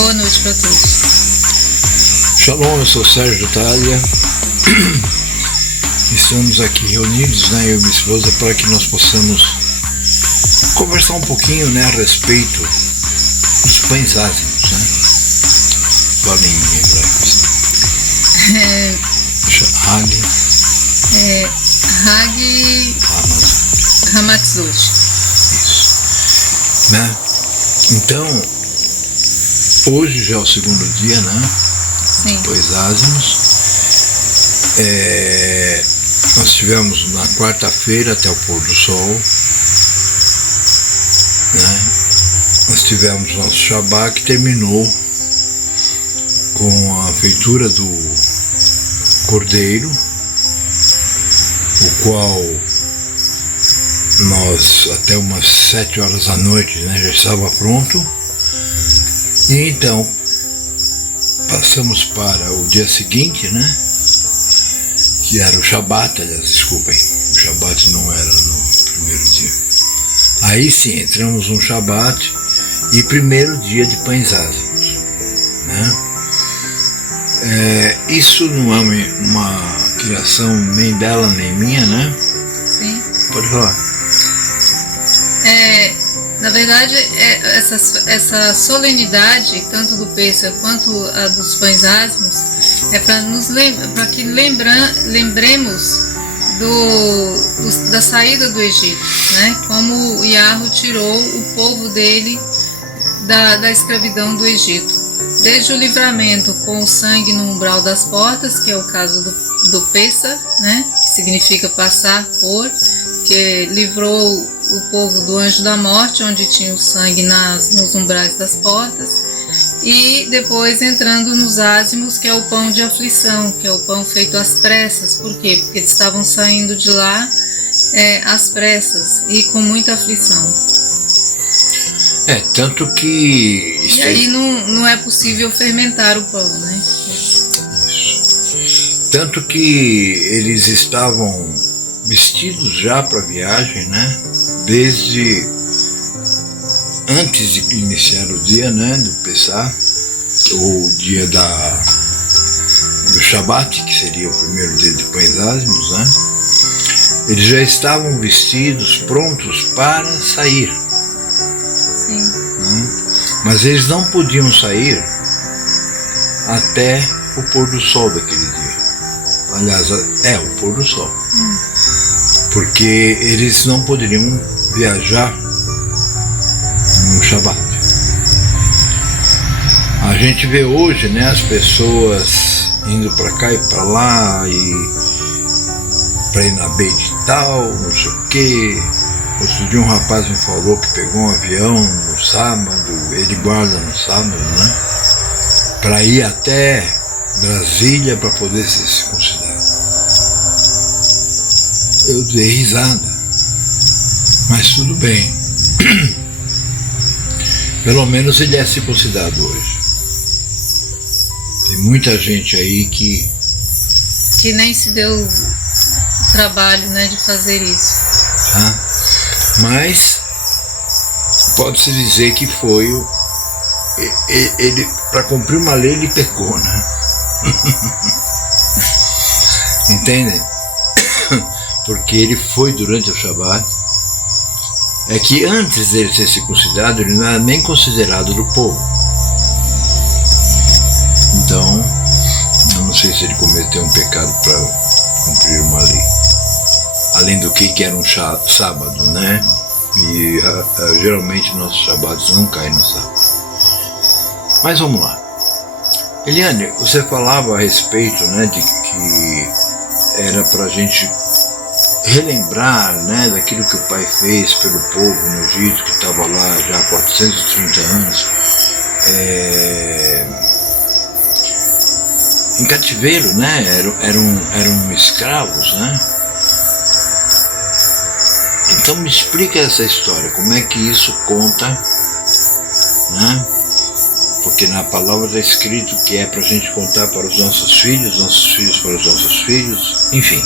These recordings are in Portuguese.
Boa noite para todos. Shalom, eu sou Sérgio Talha. Estamos aqui reunidos, eu e minha esposa, para que nós possamos conversar um pouquinho, a respeito dos pães ázimos, Fala em hebraico. Hag Hamatzot. Isso. Então, hoje já é o segundo dia, Sim. Pães ázimos. Nós tivemos na quarta-feira até o pôr do sol, Nós tivemos nosso Shabbat, que terminou com a feitura do cordeiro, o qual nós até umas 7 horas da noite já estava pronto. E então passamos para o dia seguinte, que era o Shabat, aliás, desculpem, o Shabat não era no primeiro dia. Aí sim, entramos no Shabat e primeiro dia de pães ázimos, isso não é uma criação nem dela nem minha, Sim. Pode falar. Na verdade, essa solenidade, tanto do Pêssego quanto a dos pães ázimos, é para que lembremos da saída do Egito, como Yahweh tirou o povo dele da escravidão do Egito. Desde o livramento com o sangue no umbral das portas, que é o caso do Pêssego, que significa passar por, que livrou o povo do anjo da morte, onde tinha o sangue nos umbrais das portas, e depois entrando nos ázimos, que é o pão de aflição, que é o pão feito às pressas. Por quê? Porque eles estavam saindo de lá às pressas e com muita aflição. Tanto que... E aí não é possível fermentar o pão, Isso. Tanto que eles estavam vestidos já para a viagem, desde antes de iniciar o dia, do Pessah, ou o dia do Shabat, que seria o primeiro dia de pães ázimos, eles já estavam vestidos, prontos para sair. Sim. Mas eles não podiam sair até o pôr do sol daquele dia. Aliás, o pôr do sol. Porque eles não poderiam viajar no Shabat. A gente vê hoje, as pessoas indo para cá e para lá, e para ir na Beit tal, não sei o quê. Outro dia um rapaz me falou que pegou um avião no sábado, ele guarda no sábado, para ir até Brasília para poder ser circuncidado. Eu dei risada, mas tudo bem. Pelo menos ele é circuncidado hoje. Tem muita gente aí que nem se deu trabalho, de fazer isso. Mas pode-se dizer que foi ele, para cumprir uma lei, ele pecou, Entendem? Porque ele foi durante o Shabat. É que antes dele ser circuncidado, ele não era nem considerado do povo. Então, eu não sei se ele cometeu um pecado para cumprir uma lei. Além do que era um sábado, E geralmente nossos Shabatos não caem no sábado. Mas vamos lá. Eliane, você falava a respeito, de que era para a gente relembrar, daquilo que o Pai fez pelo povo no Egito, que estava lá já há 430 anos, em cativeiro, eram escravos, Então me explica essa história, como é que isso conta, Porque na palavra está escrito que é para a gente contar para os nossos filhos para os nossos filhos, enfim,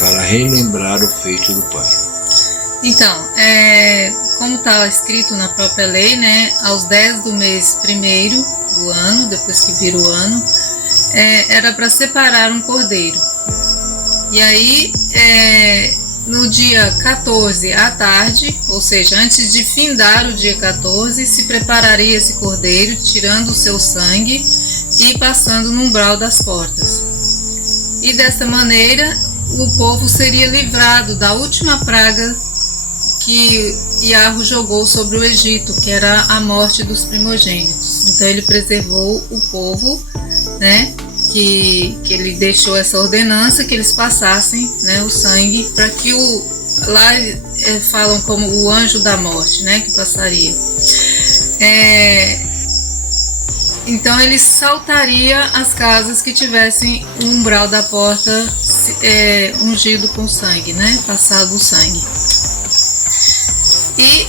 para relembrar o feito do Pai. Então, como está escrito na própria lei, aos 10 do mês primeiro, do ano, depois que vira o ano, era para separar um cordeiro. E aí, no dia 14 à tarde, ou seja, antes de findar o dia 14, se prepararia esse cordeiro, tirando o seu sangue e passando no umbral das portas. E desta maneira, o povo seria livrado da última praga que Yahweh jogou sobre o Egito, que era a morte dos primogênitos. Então ele preservou o povo, né, que ele deixou essa ordenança que eles passassem, né, o sangue, para que lá falam como o anjo da morte, né, que passaria. Então ele saltaria as casas que tivessem o umbral da porta ungido com sangue, né, passado o sangue. E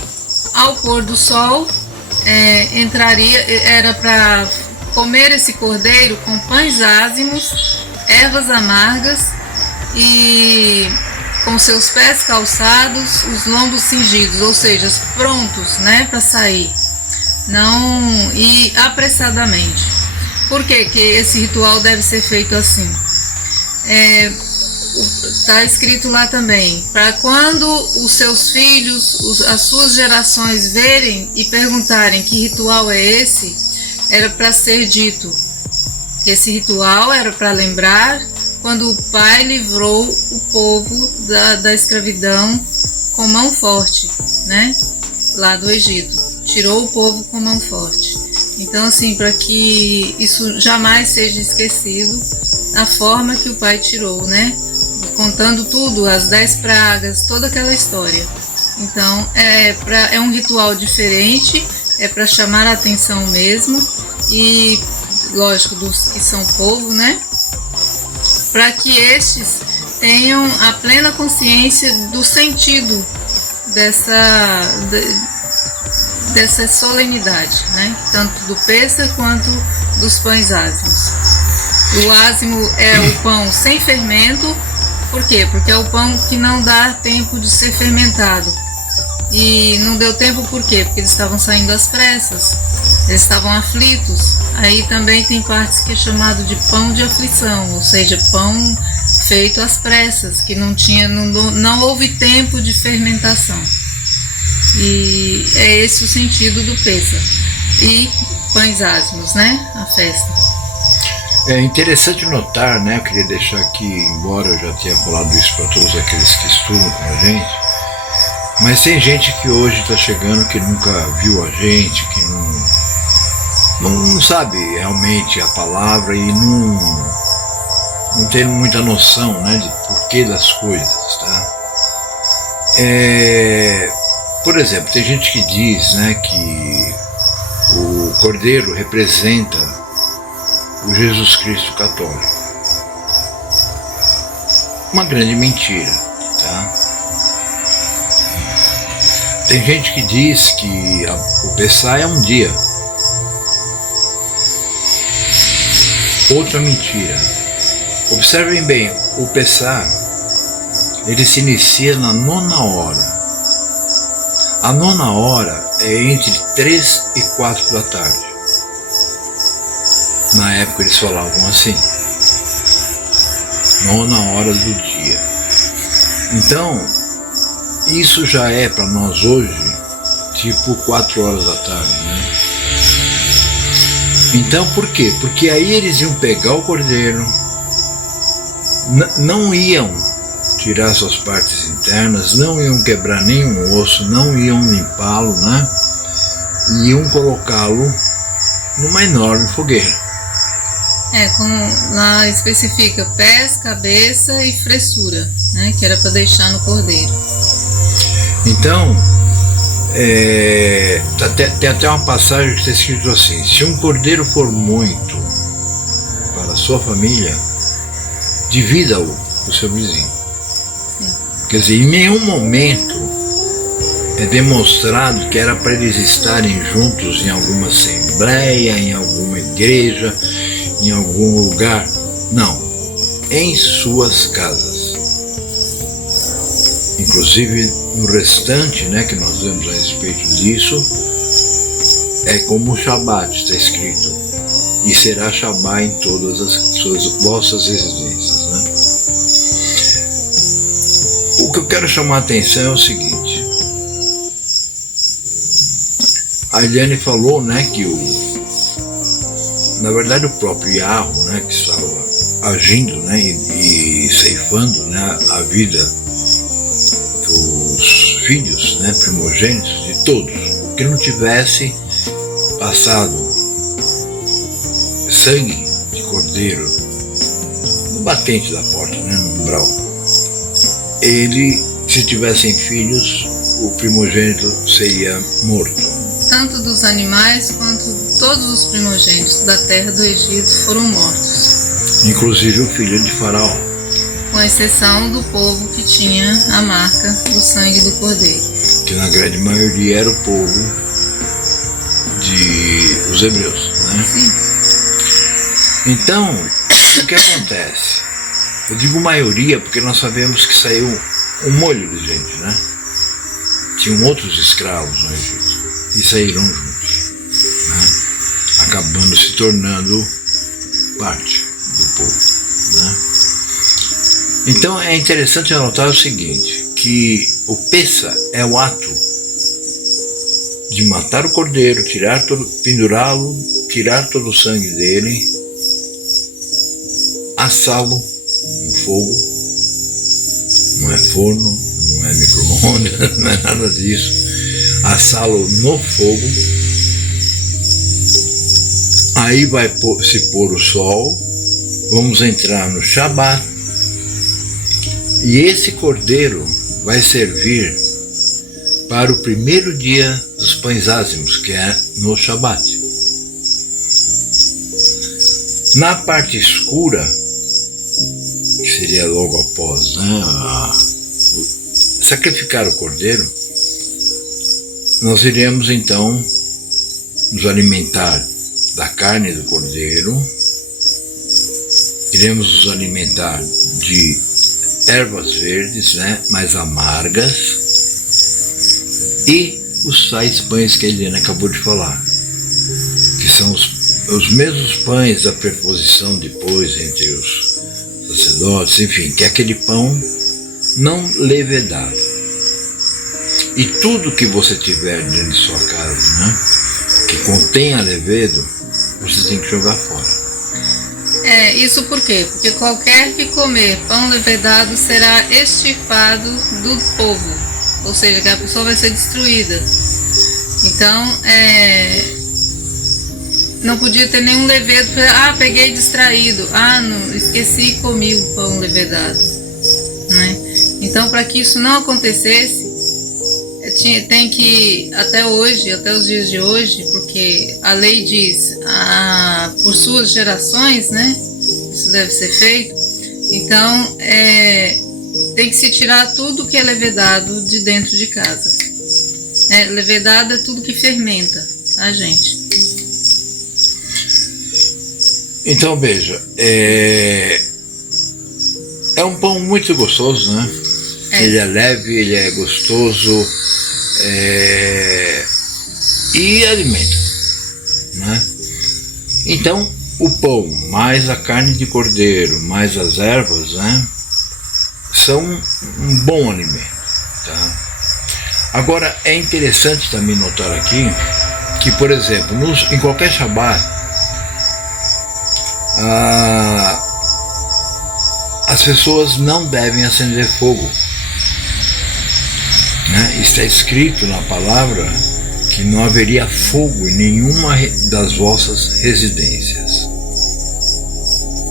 ao pôr do sol era para comer esse cordeiro com pães ázimos, ervas amargas e com seus pés calçados, os lombos cingidos, ou seja, prontos, né, para sair, não e apressadamente. Por que esse ritual deve ser feito assim? Está escrito lá também, para quando os seus filhos, as suas gerações verem e perguntarem que ritual é esse, era para ser dito. Esse ritual era para lembrar quando o pai livrou o povo da escravidão com mão forte, né? Lá do Egito. Tirou o povo com mão forte. Então, assim, para que isso jamais seja esquecido, a forma que o pai tirou, né? Contando tudo, as 10 pragas, toda aquela história. Então, é um ritual diferente, é para chamar a atenção mesmo, e, lógico, dos que são povo, né? Para que estes tenham a plena consciência do sentido dessa solenidade, né? Tanto do Pêssar quanto dos pães ázimos. O ázimo é o pão sem fermento. Por quê? Porque é o pão que não dá tempo de ser fermentado. E não deu tempo por quê? Porque eles estavam saindo às pressas, eles estavam aflitos. Aí também tem partes que é chamado de pão de aflição, ou seja, pão feito às pressas, que não houve tempo de fermentação. E é esse o sentido do Pêssar. E pães ázimos, né? A festa. É interessante notar, né? Eu queria deixar aqui, embora eu já tenha falado isso para todos aqueles que estudam com a gente, mas tem gente que hoje está chegando que nunca viu a gente, que não sabe realmente a palavra e não tem muita noção, né, de porquê das coisas, tá? Por exemplo, tem gente que diz, né, que o cordeiro representa o Jesus Cristo católico. Uma grande mentira, tá? Tem gente que diz que o Pêssar é um dia. Outra mentira. Observem bem, o Pêssar, ele se inicia na 9ª hora. A 9ª hora é entre 3 e 4 da tarde. Na época eles falavam assim, 9ª hora do dia. Então, isso já é para nós hoje, tipo 4 horas da tarde, né? Então, por quê? Porque aí eles iam pegar o cordeiro, não iam tirar suas partes internas, não iam quebrar nenhum osso, não iam limpá-lo, né? Iam colocá-lo numa enorme fogueira. Como lá especifica, pés, cabeça e fressura, né, que era para deixar no cordeiro. Então, tem até uma passagem que está escrito assim: se um cordeiro for muito para a sua família, divida-o com o seu vizinho. Sim. Quer dizer, em nenhum momento é demonstrado que era para eles estarem juntos em alguma assembleia, em alguma igreja, em algum lugar. Não, em suas casas. Inclusive no restante, né, que nós vemos a respeito disso, é como o Shabat está escrito: e será Shabá em todas as vossas residências. Né? O que eu quero chamar a atenção é o seguinte. A Eliane falou, né, que na verdade o próprio Yahweh, né, que estava agindo, né, e ceifando, né, a vida dos filhos, né, primogênitos de todos, que não tivesse passado sangue de cordeiro no batente da porta, né, no umbral. Ele, se tivessem filhos, o primogênito seria morto. Tanto dos animais quanto todos os primogênitos da terra do Egito foram mortos. Inclusive o filho de Faraó. Com exceção do povo que tinha a marca do sangue do cordeiro. Que na grande maioria era o povo dos hebreus, né? Sim. Então, o que acontece? Eu digo maioria porque nós sabemos que saiu um molho de gente, né? Tinham outros escravos no Egito e saíram juntos, né? Acabando se tornando parte do povo, né? Então é interessante anotar o seguinte, que o Pessa é o ato de matar o cordeiro, pendurá-lo, tirar todo o sangue dele, assá-lo no fogo, não é forno, não é micro-ondas, não é nada disso, assá-lo no fogo, aí vai se pôr o sol, vamos entrar no Shabat, e esse cordeiro vai servir para o primeiro dia dos pães ázimos, que é no Shabat. Na parte escura, que seria logo após, né, sacrificar o cordeiro, nós iremos então nos alimentar da carne do cordeiro, iremos nos alimentar de ervas verdes, né, mais amargas, e os tais pães que a Eliane acabou de falar, que são os mesmos pães da preposição depois entre os sacerdotes, enfim, que é aquele pão não levedado. E tudo que você tiver dentro de sua casa, né, que contenha levedo, você tem que jogar fora. Isso por quê? Porque qualquer que comer pão levedado será extirpado do povo, ou seja, que a pessoa vai ser destruída. Então, não podia ter nenhum levedo, peguei distraído, não, esqueci e comi o pão levedado, né? Então, para que isso não acontecesse, tem que, até hoje, até os dias de hoje, porque a lei diz, por suas gerações, né, isso deve ser feito, então tem que se tirar tudo que é levedado de dentro de casa. Levedado é tudo que fermenta, tá, gente? Então, veja, é um pão muito gostoso, né? Ele é leve, ele é gostoso, e alimenta, né? Então, o pão mais a carne de cordeiro, mais as ervas, né, são um bom alimento, tá? Agora, é interessante também notar aqui que, por exemplo, em qualquer Shabat, as pessoas não devem acender fogo, né? Está escrito na palavra que não haveria fogo em nenhuma das vossas residências.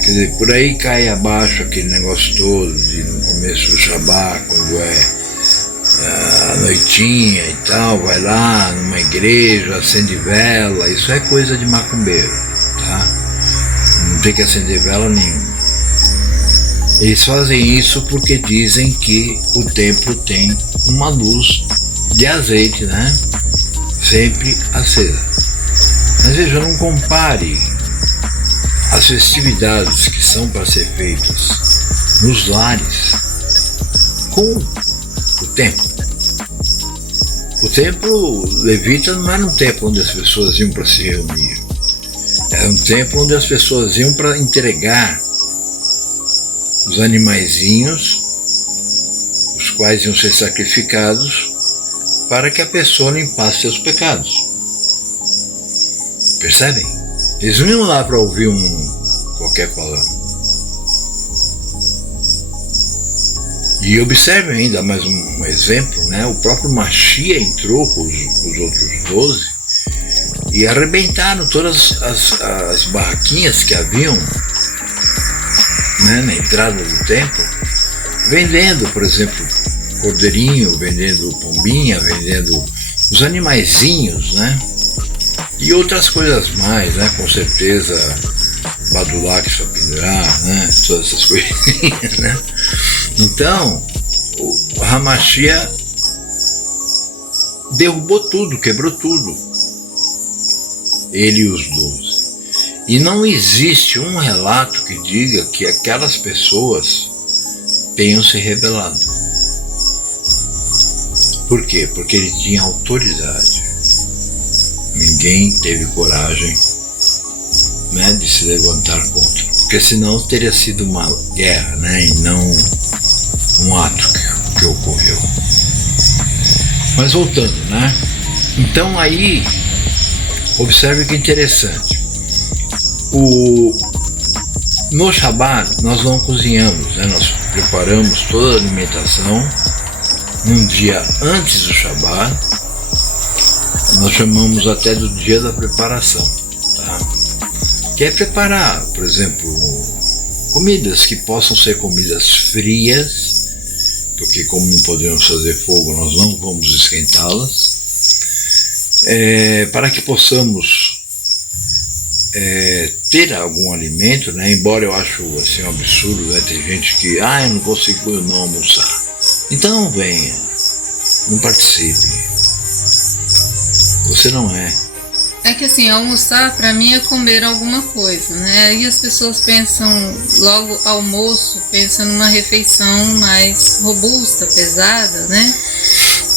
Quer dizer, por aí cai abaixo aquele negócio todo de no começo do Shabat, quando a noitinha e tal, vai lá numa igreja, acende vela, isso é coisa de macumbeiro, tá? Não tem que acender vela nenhuma. Eles fazem isso porque dizem que o templo tem uma luz de azeite, né? Sempre acesa. Mas veja, não compare as festividades que são para ser feitas nos lares com o templo. O templo levita não era um templo onde as pessoas iam para se reunir. Era um templo onde as pessoas iam para entregar os animaizinhos, os quais iam ser sacrificados para que a pessoa limpasse seus pecados. Percebem? Eles não iam lá para ouvir qualquer palavra. E observem ainda mais um exemplo, né? O próprio Machia entrou com os outros 12 e arrebentaram todas as barraquinhas que haviam, né, na entrada do templo, vendendo, por exemplo, cordeirinho, vendendo pombinha, vendendo os animaizinhos, né? E outras coisas mais, né? Com certeza, badulaques para pendurar, né? Todas essas coisinhas, né? Então, o Hamashia derrubou tudo, quebrou tudo. Ele e os 12. E não existe um relato que diga que aquelas pessoas tenham se rebelado. Por quê? Porque ele tinha autoridade. Ninguém teve coragem, né, de se levantar contra. Porque senão teria sido uma guerra, né, e não um ato que ocorreu. Mas voltando, né? Então aí, observe que interessante. No Shabat nós não cozinhamos, né? Nós preparamos toda a alimentação num dia antes do Shabat. Nós chamamos até do dia da preparação, tá? Que é preparar, por exemplo, comidas que possam ser comidas frias, porque como não podemos fazer fogo, nós não vamos esquentá-las, para que possamos ter algum alimento, né? Embora eu acho assim, um absurdo, né? Tem gente que, eu não consigo não almoçar. Então venha, não participe. Você não é. É que assim, almoçar para mim é comer alguma coisa, né? Aí as pessoas pensam, logo almoço, pensam numa refeição mais robusta, pesada, né?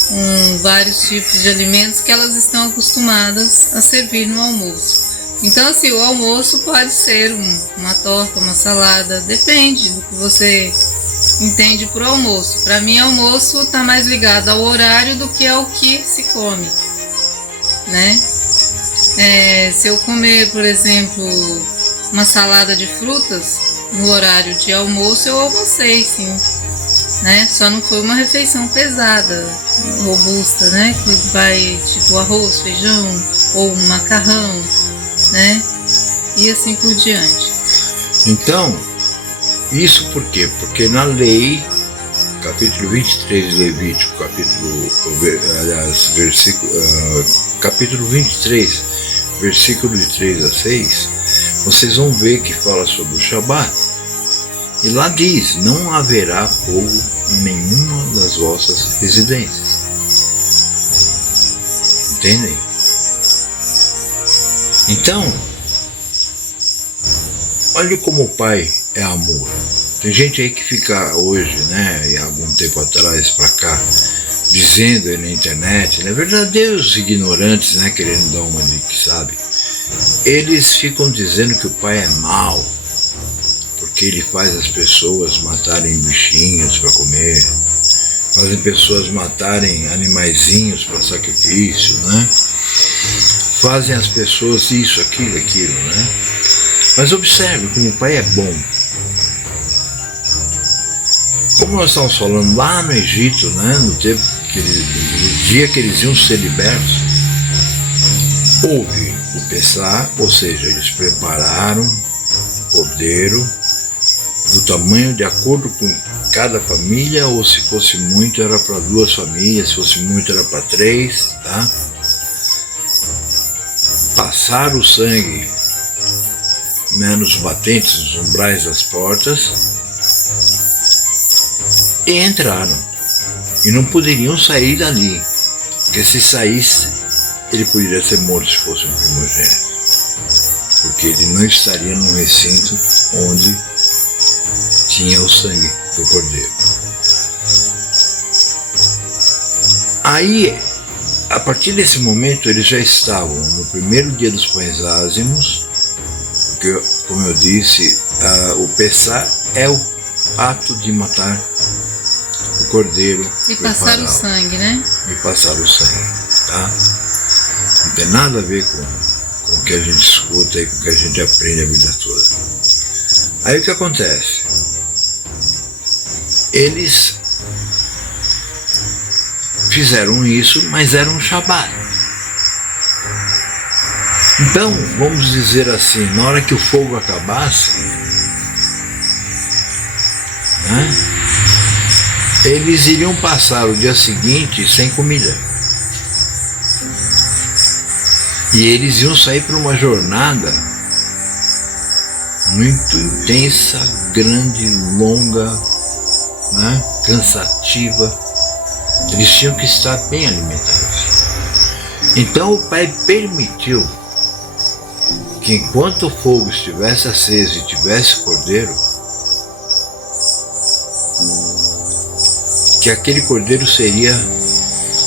Com vários tipos de alimentos que elas estão acostumadas a servir no almoço. Então assim, o almoço pode ser uma torta, uma salada, depende do que você entende por almoço. Para mim, almoço está mais ligado ao horário do que ao que se come, né? Se eu comer, por exemplo, uma salada de frutas no horário de almoço, eu almocei, sim, né? Só não foi uma refeição pesada, robusta, né? Que vai tipo arroz, feijão ou um macarrão, né? E assim por diante. Então, isso por quê? Porque na lei, capítulo 23 de Levítico, capítulo 23, versículo de 3 a 6, vocês vão ver que fala sobre o Shabat. E lá diz, não haverá fogo em nenhuma das vossas residências. Entendem? Então, olha como o Pai é amor. Tem gente aí que fica hoje, né, e há algum tempo atrás para cá, dizendo aí na internet, né, verdadeiros ignorantes, né, querendo dar uma de que sabe, eles ficam dizendo que o Pai é mau, porque ele faz as pessoas matarem bichinhos para comer, fazem pessoas matarem animaizinhos para sacrifício, né, fazem as pessoas isso, aquilo, né. Mas observe como o Pai é bom. Como nós estamos falando lá no Egito, né, no dia que eles iam ser libertos, houve o Pessá, ou seja, eles prepararam o cordeiro do tamanho de acordo com cada família, ou se fosse muito era para 2 famílias, se fosse muito era para 3, tá? Passaram o sangue, né, nos batentes, nos umbrais das portas, e entraram. E não poderiam sair dali, porque se saísse, ele poderia ser morto se fosse um primogênito. Porque ele não estaria num recinto onde tinha o sangue do cordeiro. Aí, a partir desse momento, eles já estavam no primeiro dia dos pães ázimos, porque, como eu disse, o Pessah é o ato de matar o cordeiro. E passar o sangue, né? E passar o sangue, tá? Não tem nada a ver com o que a gente escuta e com o que a gente aprende a vida toda. Aí o que acontece? Eles fizeram isso, mas era um Shabat. Então, vamos dizer assim, na hora que o fogo acabasse, né, eles iriam passar o dia seguinte sem comida. E eles iam sair para uma jornada muito intensa, grande, longa, né, cansativa. Eles tinham que estar bem alimentados. Então o Pai permitiu que enquanto o fogo estivesse aceso e tivesse cordeiro, que aquele cordeiro seria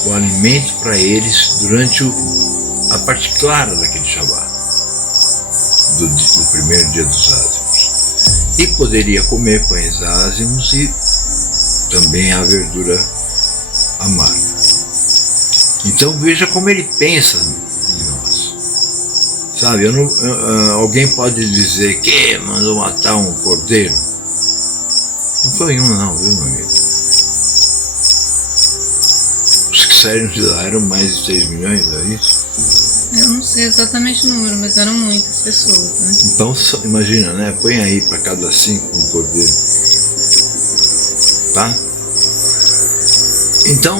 o alimento para eles durante a parte clara daquele Shabat, do primeiro dia dos ázimos. E poderia comer pães ázimos e também a verdura amarga. Então veja como ele pensa em nós. Sabe, alguém pode dizer que mandou matar um cordeiro. Não foi um não, viu, meu amigo? Os que saíram de lá eram mais de 3 milhões, não é isso? Eu não sei exatamente o número, mas eram muitas pessoas, né? Então imagina, né? Põe aí para cada 5 um cordeiro. Tá? Então...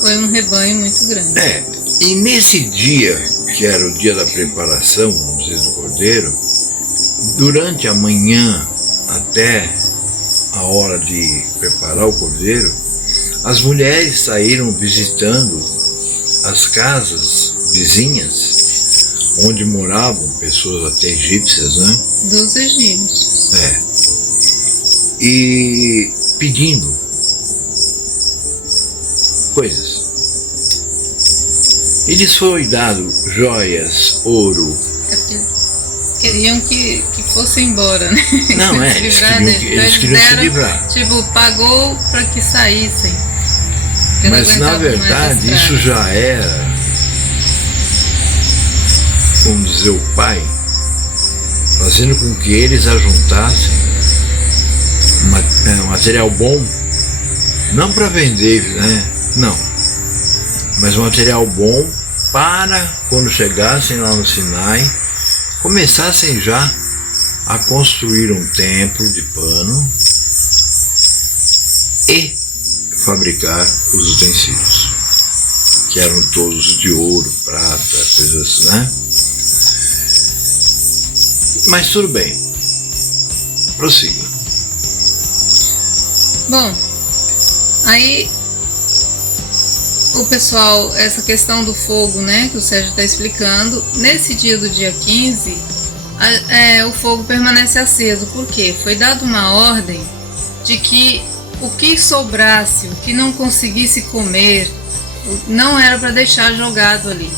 foi um rebanho muito grande. E nesse dia, que era o dia da preparação, vamos dizer, do cordeiro, durante a manhã até a hora de preparar o cordeiro, as mulheres saíram visitando as casas vizinhas, onde moravam pessoas até egípcias, né? Dos egípcios. E pedindo coisas. E lhes foi dado joias, ouro. É porque queriam que fosse embora, né? Não, eles queriam se livrar. Tipo, pagou para que saíssem. Mas na verdade isso já era, vamos dizer, o Pai fazendo com que eles ajuntassem material bom, não para vender, né? Não, mas material bom para quando chegassem lá no Sinai, começassem já a construir um templo de pano e fabricar os utensílios, que eram todos de ouro, prata, coisas, né? Mas tudo bem, prossiga. Bom, aí o pessoal, essa questão do fogo, né, que o Sérgio está explicando, nesse dia do dia 15, o fogo permanece aceso. Por quê? Foi dada uma ordem de que o que sobrasse, o que não conseguisse comer, não era para deixar jogado ali.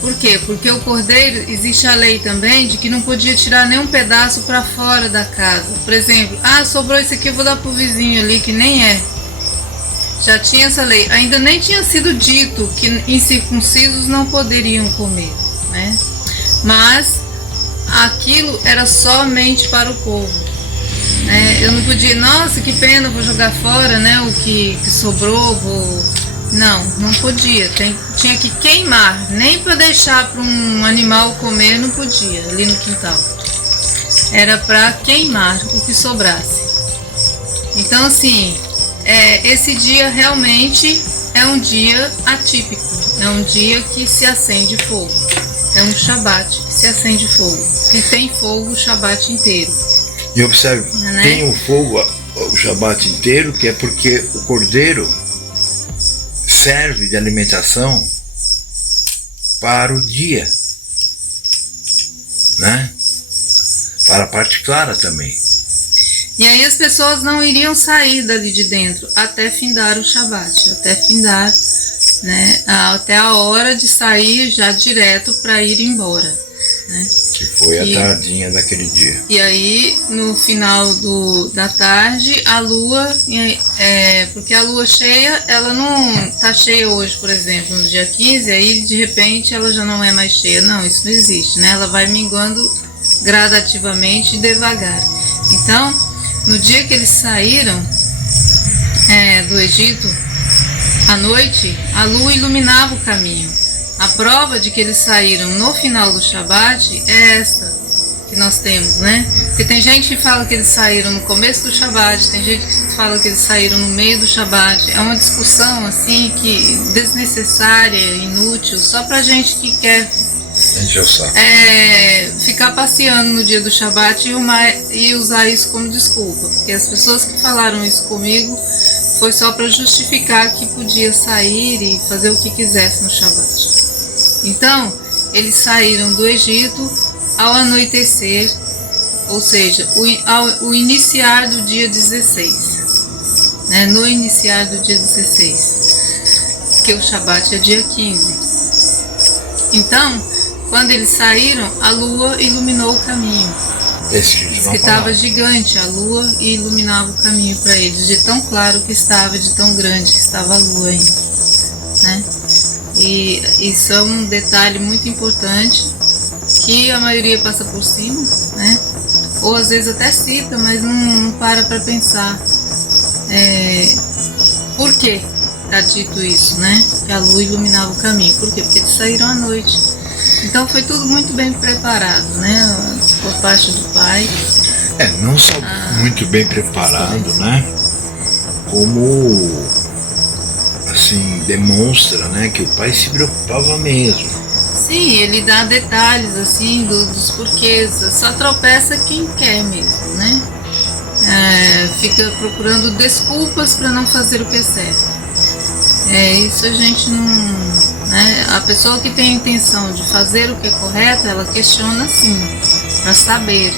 Por quê? Porque o cordeiro, existe a lei também de que não podia tirar nenhum pedaço para fora da casa. Por exemplo, sobrou isso aqui, eu vou dar pro vizinho ali, que nem é. Já tinha essa lei. Ainda nem tinha sido dito que incircuncisos não poderiam comer, né? Mas aquilo era somente para o povo. Eu não podia, nossa, que pena, vou jogar fora, né? O que sobrou, não podia. Tinha que queimar. Nem para deixar para um animal comer não podia, ali no quintal. Era para queimar o que sobrasse. Então, assim, esse dia realmente é um dia atípico. É um dia que se acende fogo. É um Shabat que se acende fogo. Que tem fogo o Shabat inteiro. E observe, né? Tem o fogo o Shabat inteiro, que é porque o cordeiro serve de alimentação para o dia, né? Para a parte clara também. E aí as pessoas não iriam sair dali de dentro até findar o Shabat, até findar, né? Até a hora de sair já direto para ir embora, né? Foi a tardinha daquele dia. E aí, no final da tarde, a lua, porque a lua cheia, ela não tá cheia hoje, por exemplo, no dia 15, aí de repente ela já não é mais cheia. Não, isso não existe, né? Ela vai minguando gradativamente e devagar. Então, no dia que eles saíram do Egito, à noite, a lua iluminava o caminho. A prova de que eles saíram no final do Shabat é essa que nós temos, né? Porque tem gente que fala que eles saíram no começo do Shabat, tem gente que fala que eles saíram no meio do Shabat. É uma discussão assim que desnecessária, inútil, só pra gente que quer ficar passeando no dia do Shabat e usar isso como desculpa. Porque as pessoas que falaram isso comigo foi só para justificar que podia sair e fazer o que quisesse no Shabat. Então, eles saíram do Egito ao anoitecer, ou seja, o iniciar do dia 16, né? No iniciar do dia 16, porque o Shabat é dia 15. Então, quando eles saíram, a lua iluminou o caminho. Diz que estava gigante a lua e iluminava o caminho para eles, de tão claro que estava, de tão grande que estava a lua ainda, né? E isso é um detalhe muito importante que a maioria passa por cima, né? Ou às vezes até cita, mas não para pensar. Por que está dito isso, né? Que a lua iluminava o caminho. Por quê? Porque eles saíram à noite. Então foi tudo muito bem preparado, né? Por parte do pai. Não só muito bem preparado, né? Como assim, demonstra, né, que o pai se preocupava mesmo. Sim, ele dá detalhes assim dos porquês. Só tropeça quem quer mesmo, né? Fica procurando desculpas para não fazer o que é certo. Isso a gente não, né? A pessoa que tem a intenção de fazer o que é correto, ela questiona sim, para saber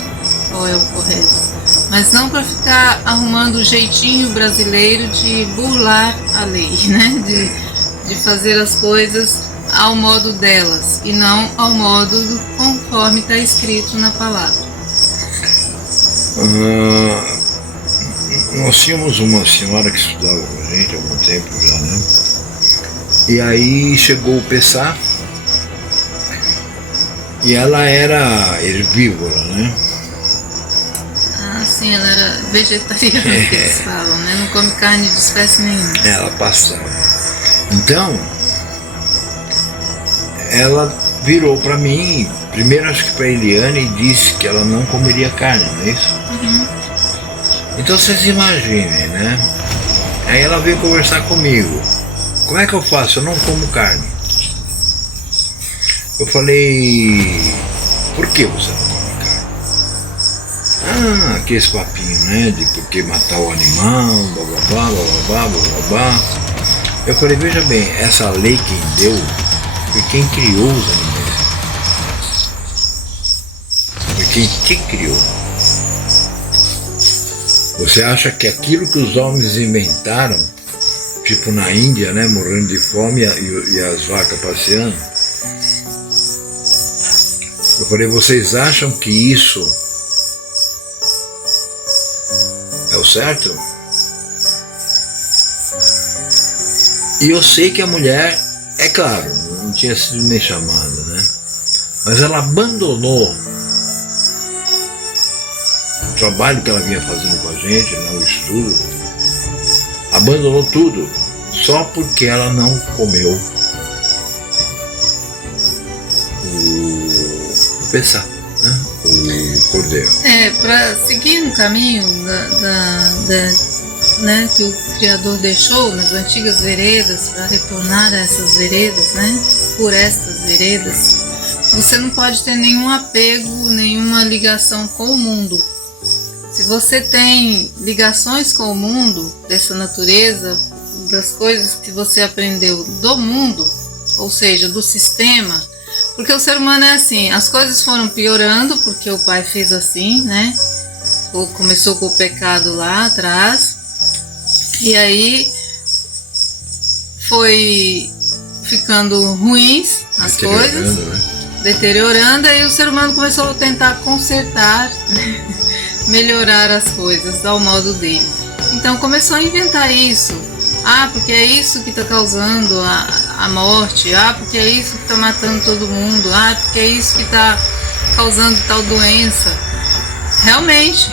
qual é o correto. Mas não para ficar arrumando o jeitinho brasileiro de burlar a lei, né? De fazer as coisas ao modo delas e não ao modo conforme está escrito na palavra. Nós tínhamos uma senhora que estudava com a gente há algum tempo já, né? E aí chegou o Pessah e ela era herbívora, né? Sim, ela era vegetariana, que eles falam, né? Não come carne de espécie nenhuma. Ela passava. Então, ela virou para mim, primeiro acho que para Eliane, e disse que ela não comeria carne, não é isso? Uhum. Então vocês imaginem, né? Aí ela veio conversar comigo. Como é que eu faço? Eu não como carne. Eu falei, por que você não come? Aqueles papinhos, né, de por que matar o animal, blá blá blá blá blá blá. Eu falei, veja bem, essa lei quem deu foi quem criou os animais. Foi quem te criou. Você acha que aquilo que os homens inventaram, tipo na Índia, né, morrendo de fome e as vacas passeando? Eu falei, vocês acham que isso é o certo? E eu sei que a mulher, é claro, não tinha sido nem chamada, né? Mas ela abandonou o trabalho que ela vinha fazendo com a gente, né, o estudo, abandonou tudo, só porque ela não comeu o Pessah, né? O cordeiro. Para seguir no caminho né, que o Criador deixou nas antigas veredas, para retornar a essas veredas, né, por estas veredas, você não pode ter nenhum apego, nenhuma ligação com o mundo. Se você tem ligações com o mundo, dessa natureza, das coisas que você aprendeu do mundo, ou seja, do sistema, porque o ser humano é assim, as coisas foram piorando porque o pai fez assim, né? Ou começou com o pecado lá atrás, e aí foi ficando ruins as coisas, né? deteriorando, aí o ser humano começou a tentar consertar, melhorar as coisas ao modo dele. Então começou a inventar isso. Ah, porque é isso que está causando a morte. Ah, porque é isso que está matando todo mundo. Ah, porque é isso que está causando tal doença. Realmente,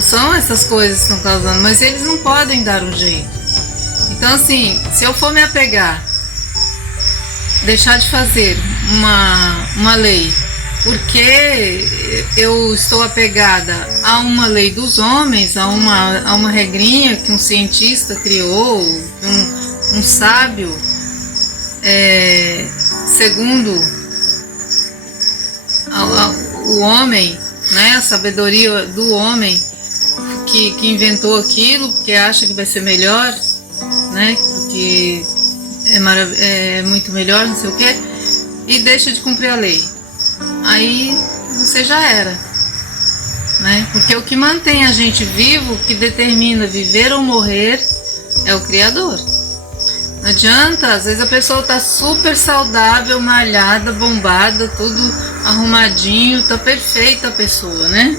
são essas coisas que estão causando, mas eles não podem dar um jeito. Então assim, se eu for me apegar, deixar de fazer uma lei, porque eu estou apegada a uma lei dos homens, a uma regrinha que um cientista criou, um sábio, segundo o homem, né, a sabedoria do homem que inventou aquilo, porque acha que vai ser melhor, né, porque é muito melhor, não sei o quê, e deixa de cumprir a lei. Aí você já era, né? Porque o que mantém a gente vivo, o que determina viver ou morrer, é o Criador. Não adianta, às vezes a pessoa tá super saudável, malhada, bombada, tudo arrumadinho, tá perfeita a pessoa, né?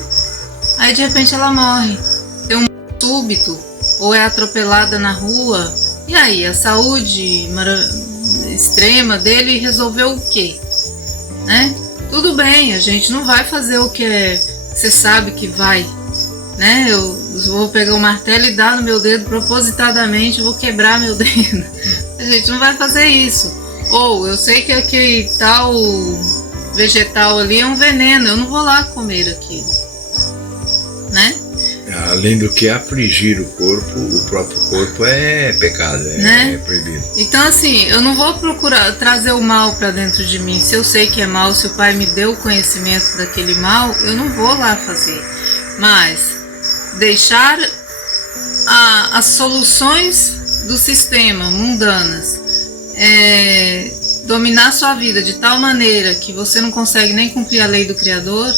Aí de repente ela morre, tem um súbito, ou é atropelada na rua. E aí, a saúde extrema dele resolveu o quê? Né? Tudo bem, a gente não vai fazer o que você sabe que vai, né? Eu vou pegar o martelo e dar no meu dedo propositadamente, vou quebrar meu dedo. A gente não vai fazer isso. Ou eu sei que aquele tal vegetal ali é um veneno, eu não vou lá comer aquilo, né? Além do que afligir o corpo, o próprio corpo é pecado, né? É proibido. Então assim, eu não vou procurar trazer o mal para dentro de mim. Se eu sei que é mal, se o Pai me deu o conhecimento daquele mal, eu não vou lá fazer. Mas deixar as soluções do sistema mundanas dominar sua vida de tal maneira que você não consegue nem cumprir a lei do Criador,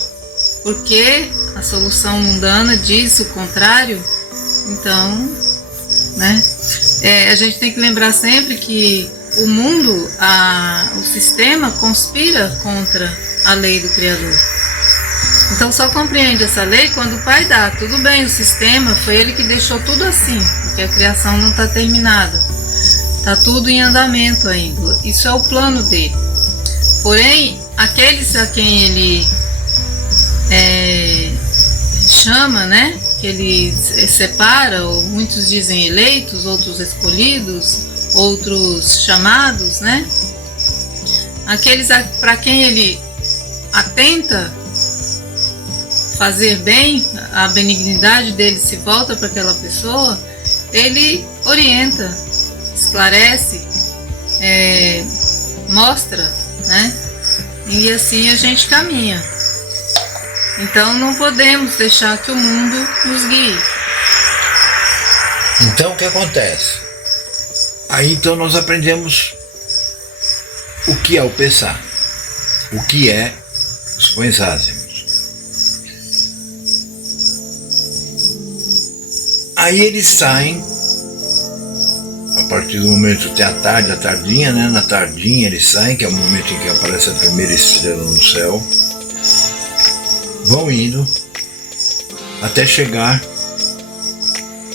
porque a solução mundana diz o contrário. Então, né, a gente tem que lembrar sempre que o mundo, o sistema conspira contra a lei do Criador. Então só compreende essa lei quando o Pai dá. Tudo bem, o sistema foi ele que deixou tudo assim, porque a criação não está terminada, está tudo em andamento ainda. Isso é o plano dele. Porém, aqueles a quem ele chama, né, que ele separa, ou muitos dizem eleitos, outros escolhidos, outros chamados, né, aqueles para quem ele atenta fazer bem, a benignidade dele se volta para aquela pessoa, ele orienta, esclarece, mostra, né, e assim a gente caminha. Então não podemos deixar que o mundo nos guie. Então o que acontece? Aí então nós aprendemos o que é o Pessah, o que é os pães ázimos. Aí eles saem, a partir do momento que tem a tarde, a tardinha, né? Na tardinha eles saem, que é o momento em que aparece a primeira estrela no céu. Vão indo até chegar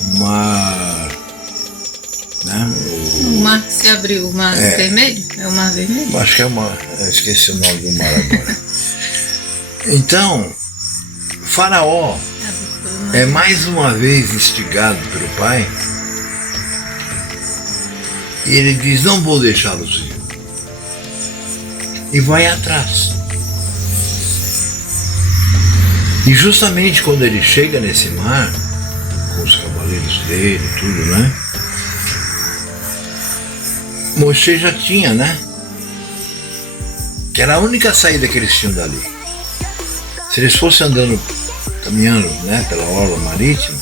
o mar, né? O mar que se abriu, o mar vermelho? É o mar vermelho? Acho que é o mar, eu esqueci o nome do mar agora. Então, Faraó é mais uma vez instigado pelo pai e ele diz: não vou deixá-los ir, e vai atrás. E justamente quando ele chega nesse mar, com os cavaleiros dele e tudo, né? Moshe já tinha, né? Que era a única saída que eles tinham dali. Se eles fossem andando, caminhando, né, pela orla marítima,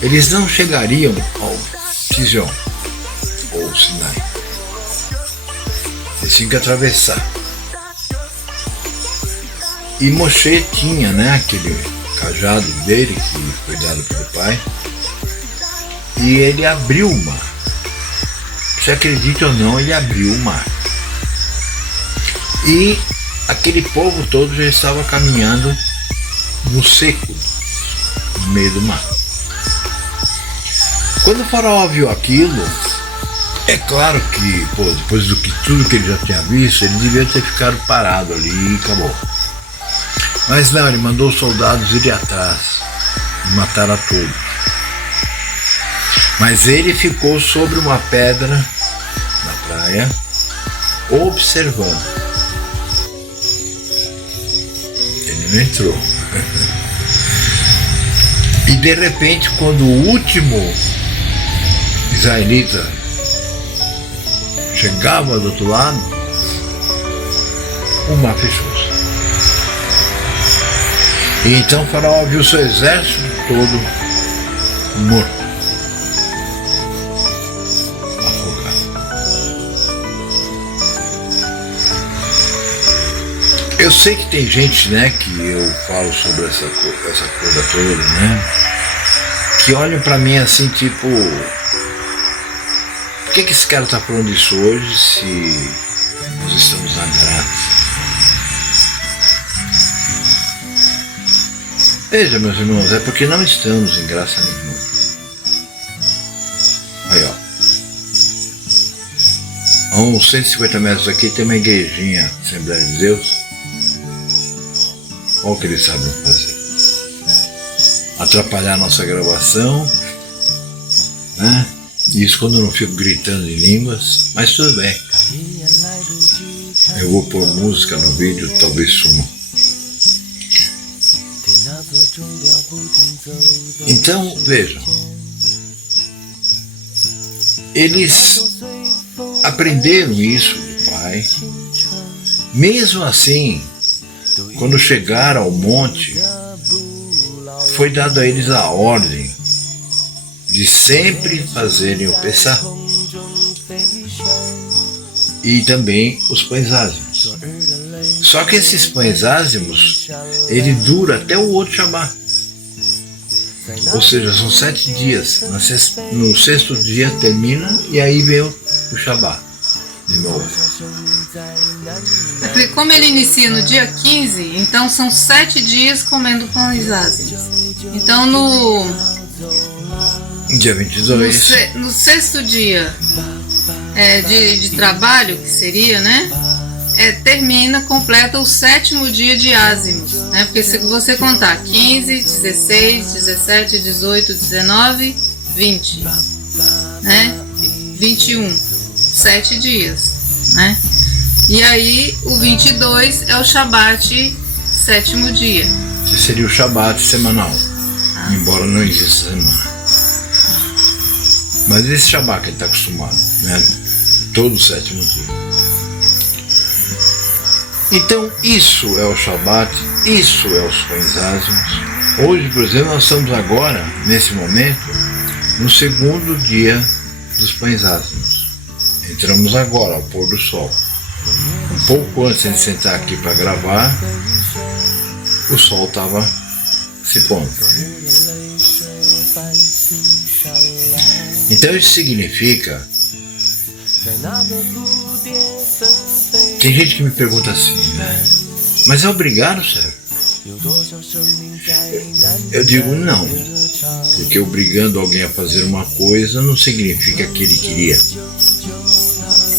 eles não chegariam ao Sijon, ou Sinai. Eles tinham que atravessar. E Moshe tinha, né, aquele cajado dele que foi dado pelo pai, e ele abriu o mar. Você acredita ou não, ele abriu o mar. E aquele povo todo já estava caminhando no seco, no meio do mar. Quando o faraó viu aquilo, é claro que, depois do que tudo que ele já tinha visto, ele devia ter ficado parado ali e acabou. Mas não, ele mandou os soldados irem atrás e matar a todos. Mas ele ficou sobre uma pedra na praia, observando. Ele não entrou. E de repente, quando o último israelita chegava do outro lado, o mar fechou-se. E então o faraó viu seu exército todo morto, afogado. Eu sei que tem gente, né, que eu falo sobre essa coisa toda, né, que olham pra mim assim, tipo, por que esse cara tá falando isso hoje se nós estamos na graça? Veja, meus irmãos, é porque não estamos em graça nenhuma. Aí, ó. A uns 150 metros aqui tem uma igrejinha, Assembleia de Deus. Olha o que eles sabem fazer. Atrapalhar a nossa gravação, né? Isso quando eu não fico gritando em línguas, mas tudo bem. Eu vou pôr música no vídeo, talvez suma. Então, vejam, eles aprenderam isso do pai. Mesmo assim, quando chegaram ao monte, foi dado a eles a ordem de sempre fazerem o Pessah e também os pães ázimos. Só que esses pães ázimos, ele dura até o outro Shabbat. Ou seja, são 7 dias. No sexto dia termina e aí vem o Shabbat de novo. Porque como ele inicia no dia 15, então são 7 dias comendo pães ázimos. Então no dia 22. No sexto dia de trabalho, que seria, né? Completa o 7º dia de ázimos, né? Porque se você contar 15, 16, 17, 18, 19, 20, né? 21, 7 dias, né? E aí o 22 é o Shabat, 7º dia. Que seria o Shabat semanal, embora não exista semana. Mas esse Shabat que ele está acostumado, né? Todo 7º dia. Então isso é o Shabat, isso é os pães ázimos. Hoje, por exemplo, nós estamos agora, nesse momento, no 2º dia dos pães ázimos. Entramos agora ao pôr do sol. Um pouco antes de sentar aqui para gravar, o sol estava se pondo. Então isso significa... Tem gente que me pergunta assim, né? Mas é obrigado, Sérgio? Eu digo não, porque obrigando alguém a fazer uma coisa não significa que ele queria.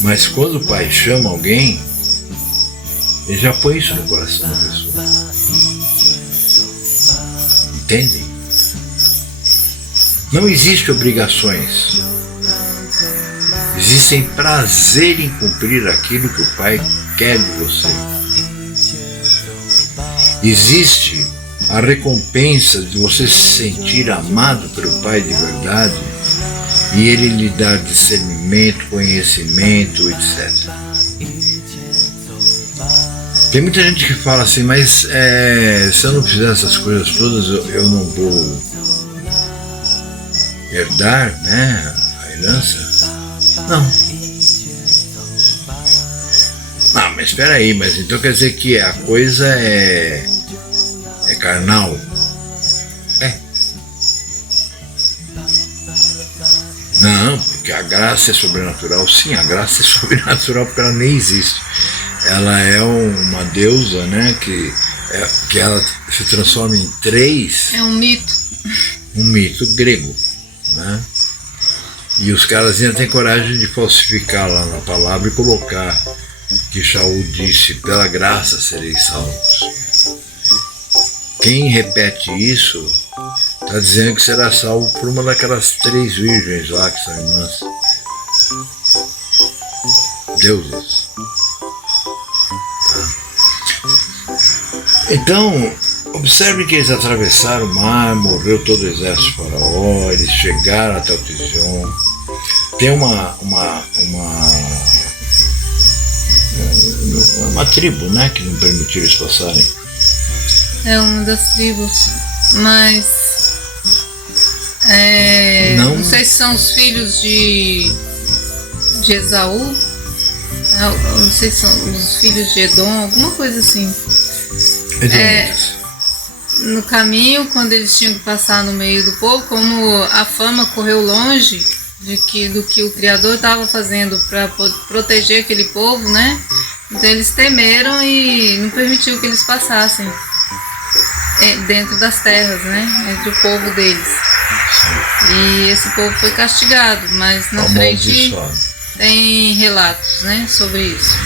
Mas quando o pai chama alguém, ele já põe isso no coração da pessoa. Entendem? Não existe obrigações. Existem prazer em cumprir aquilo que o pai quer de você. Existe a recompensa de você se sentir amado pelo pai de verdade e ele lhe dar discernimento, conhecimento, etc. Tem muita gente que fala assim, mas se eu não fizer essas coisas todas, eu não vou herdar, né, a herança. Não, mas espera aí, mas então quer dizer que a coisa é carnal? Não, porque a graça é sobrenatural. Sim, a graça é sobrenatural porque ela nem existe. ela é uma deusa, né, que ela se transforma em 3. É um mito. Um mito grego, né? E os caras ainda têm coragem de falsificar lá na palavra e colocar que Shaul disse: pela graça sereis salvos. Quem repete isso está dizendo que será salvo por uma daquelas 3 virgens lá que são irmãs. Deusas. Então, observe que eles atravessaram o mar, morreu todo o exército de Faraó, eles chegaram até o Tizion. Tem uma tribo, né, que não permitiu eles passarem. É uma das tribos, mas não sei se são os filhos de Esaú, não sei se são os filhos de Edom, alguma coisa assim. No caminho, quando eles tinham que passar no meio do povo, como a fama correu longe do que o Criador estava fazendo para proteger aquele povo, né? Então eles temeram e não permitiu que eles passassem dentro das terras, né? Entre o povo deles. E esse povo foi castigado, mas na frente tem relatos, né, sobre isso.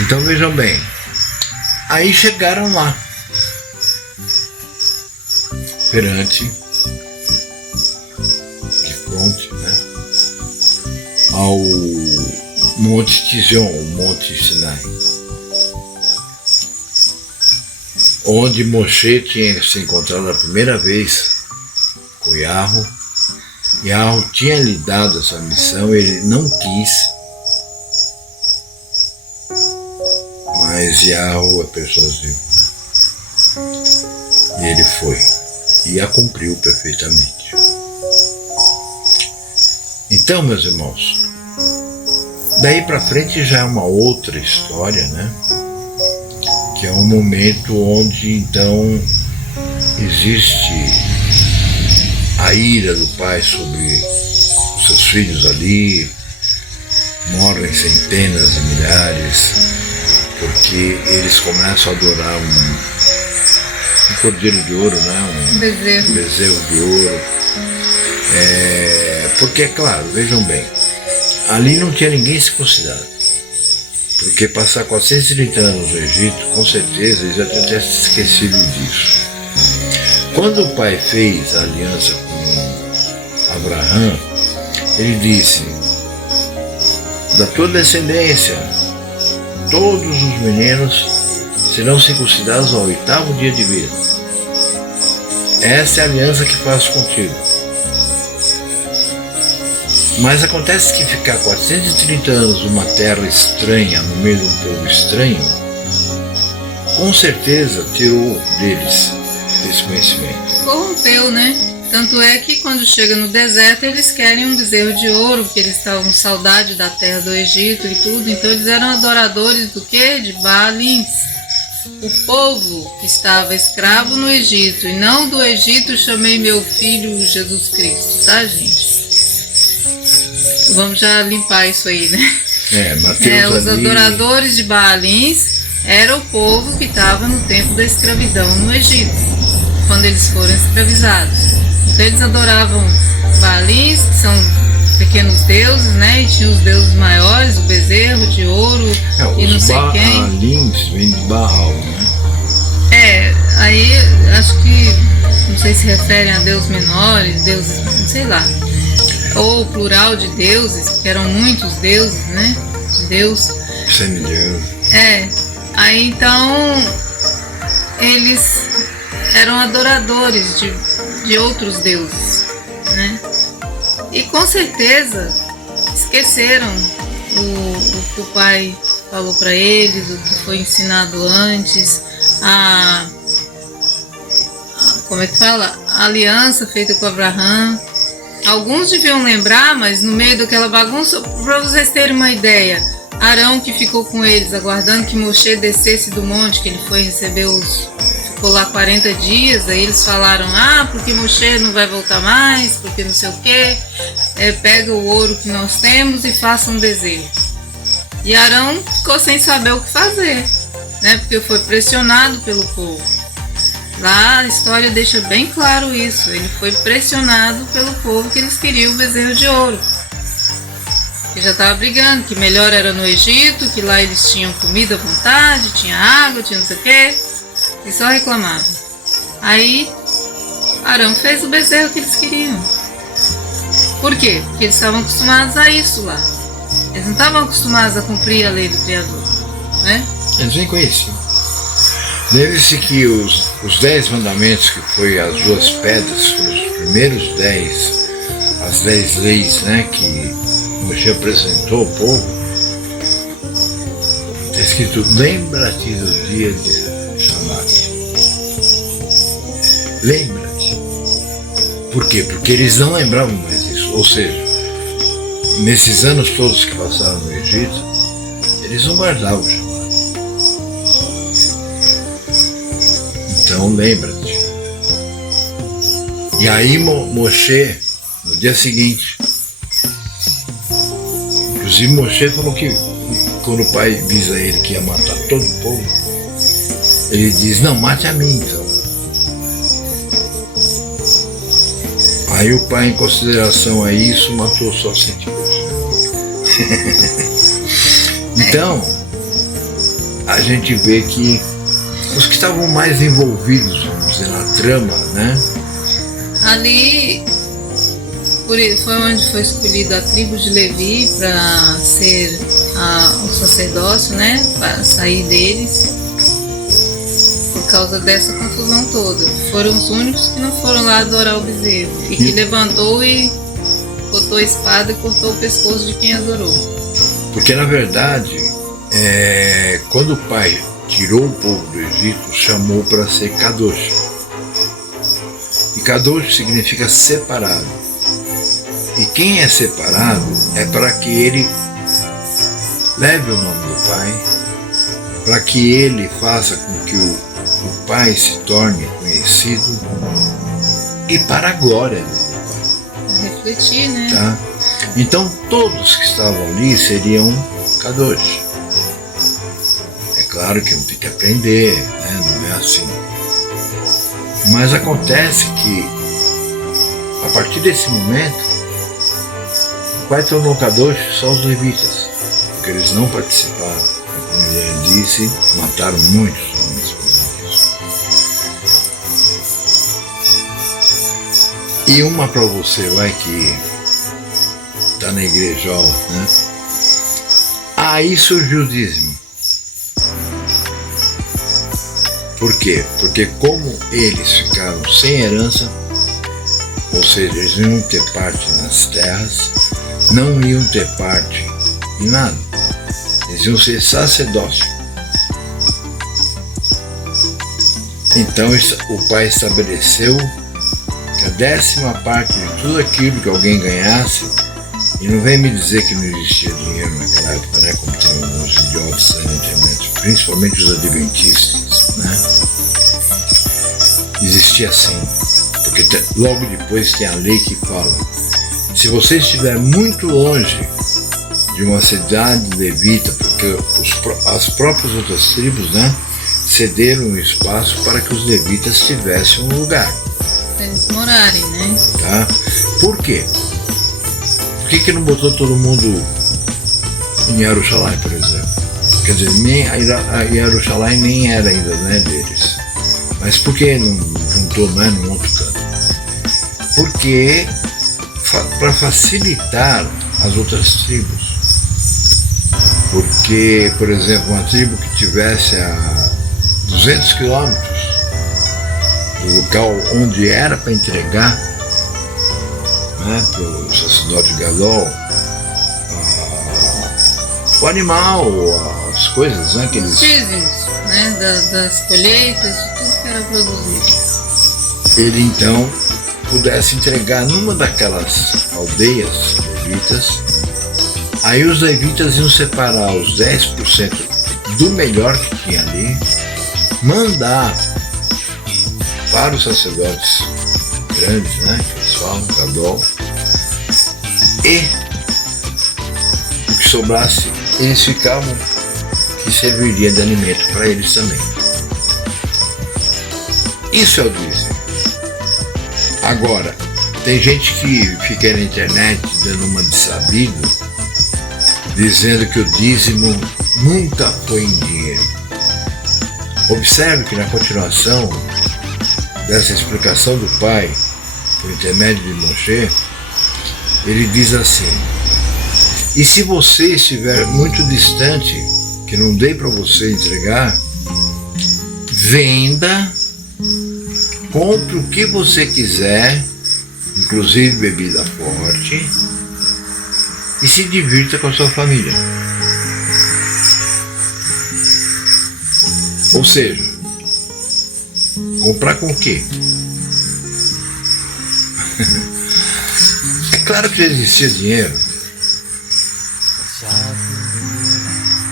Então vejam bem, aí chegaram lá, perante, de fronte, né, ao Monte Tizion, o Monte Sinai, onde Moshe tinha se encontrado a primeira vez com Yahweh. Yahweh tinha lhe dado essa missão, ele não quis, mas Yahweh é persuasivo, e ele foi, e a cumpriu perfeitamente. Então, meus irmãos, daí para frente já é uma outra história, né? Que é um momento onde então existe a ira do pai sobre os seus filhos ali, morrem centenas de milhares, porque eles começam a adorar um cordeiro de ouro, né? Um bezerro de ouro. Porque, é claro, vejam bem, ali não tinha ninguém circuncidado, porque passar 430 anos no Egito, com certeza eles já tinham até esquecido disso. Quando o pai fez a aliança com Abraão, ele disse: da tua descendência, todos os meninos serão circuncidados ao 8º dia de vida. Essa é a aliança que faço contigo. Mas acontece que ficar 430 anos numa terra estranha, no meio de um povo estranho, com certeza tirou deles esse conhecimento. Corrompeu, né? Tanto é que quando chega no deserto eles querem um bezerro de ouro, porque eles estavam com saudade da terra do Egito e tudo, então eles eram adoradores do quê? De Baalins. O povo que estava escravo no Egito, e não do Egito chamei meu filho Jesus Cristo, tá, gente? Vamos já limpar isso aí, né? Mateus os adoradores de Baalins era o povo que estava no tempo da escravidão no Egito, quando eles foram escravizados. Então eles adoravam Baalins, que são pequenos deuses, né? E tinham os deuses maiores, o bezerro de ouro e não sei quem. Baalins vem de Baal, né? Aí acho que, não sei se referem a deuses menores, deuses, não sei lá. Ou plural de deuses, porque eram muitos deuses, né? Deus. Semideus. Aí então eles eram adoradores de outros deuses, né? E com certeza esqueceram o que o pai falou para eles, o que foi ensinado antes, como é que fala? A aliança feita com Abraão. Alguns deviam lembrar, mas no meio daquela bagunça, para vocês terem uma ideia, Arão, que ficou com eles aguardando que Moshe descesse do monte, que ele foi receber ficou lá 40 dias, aí eles falaram, porque Moshe não vai voltar mais, porque não sei o quê, pega o ouro que nós temos e faça um bezerro. E Arão ficou sem saber o que fazer, né? Porque foi pressionado pelo povo. Lá a história deixa bem claro isso. Ele foi pressionado pelo povo que eles queriam o bezerro de ouro. Que já estava brigando, que melhor era no Egito, que lá eles tinham comida à vontade, tinha água, tinha não sei o quê. E só reclamava. Aí Arão fez o bezerro que eles queriam. Por quê? Porque eles estavam acostumados a isso lá. Eles não estavam acostumados a cumprir a lei do Criador, né? Eles nem conheciam. Lembre-se que os 10 mandamentos, que foi as 2 pedras, foram os primeiros 10, as 10 leis, né, que Moshe apresentou ao povo. Está escrito: lembra-te do dia de Shabat. Lembra-te. Por quê? Porque eles não lembravam mais disso. Ou seja, nesses anos todos que passaram no Egito, eles não guardavam o Shabat. Então lembra-te. E aí Moshe, no dia seguinte, inclusive Moshe falou que quando o pai avisa ele que ia matar todo o povo, ele diz: não, mate a mim então. Aí o pai, em consideração a isso, matou só 100 pessoas. Então, a gente vê que os que estavam mais envolvidos, vamos dizer, na trama, né? Ali foi onde foi escolhida a tribo de Levi para ser o sacerdócio, né? Para sair deles. Por causa dessa confusão toda. Foram os únicos que não foram lá adorar o bezerro. E que levantou e botou a espada e cortou o pescoço de quem adorou. Porque na verdade, quando o pai tirou o povo do Egito, chamou para ser Kadosh. E Kadosh significa separado. E quem é separado é para que ele leve o nome do pai, para que ele faça com que o pai se torne conhecido e para a glória do pai. Refletir, né? Tá? Então todos que estavam ali seriam Kadosh. É claro que não tem que aprender, né? Não é assim. Mas acontece que, a partir desse momento, o pai tornou Kadosh só os levitas, porque eles não participaram. Como ele disse, mataram muitos homens por isso. E uma para você, vai, que está na igrejola, né? Aí surgiu o dízimo. Por quê? Porque como eles ficaram sem herança, ou seja, eles não iam ter parte nas terras, não iam ter parte em nada. Eles iam ser sacerdócio. Então o pai estabeleceu que a 10ª parte de tudo aquilo que alguém ganhasse, e não vem me dizer que não existia dinheiro naquela época, né, como tem alguns idiotas aí na internet, principalmente os adventistas, né? Existia sim, porque logo depois tem a lei que fala: se você estiver muito longe de uma cidade levita, porque as próprias outras tribos, né, cederam o espaço para que os levitas tivessem um lugar. Para eles morarem, né? Tá? Por quê? Por que não botou todo mundo em Jerusalém, por exemplo? Quer dizer, nem a Jerusalém nem era ainda, né, deles. Mas por que não juntou, né, num outro canto? Porque para facilitar as outras tribos. Porque, por exemplo, uma tribo que tivesse a 200 quilômetros do local onde era para entregar, né, para o sacerdote Gadol, o animal, as coisas, né, que eles... Os dízimos, né, das colheitas, de tudo que era produzido. Ele então pudesse entregar numa daquelas aldeias levitas. Aí os levitas iam separar os 10% do melhor que tinha ali, mandar para os sacerdotes grandes, né, que eles falam, Gadol, e o que sobrasse eles ficavam que serviria de alimento para eles também. Isso é o dízimo. Agora, tem gente que fica na internet dando uma de sabido, dizendo que o dízimo nunca foi em dinheiro. Observe que na continuação dessa explicação do Pai, por intermédio de Moshe, ele diz assim: e se você estiver muito distante, que não dei para você entregar, venda, compre o que você quiser, inclusive bebida forte, e se divirta com a sua família. Ou seja, comprar com o quê? É claro que já existia dinheiro.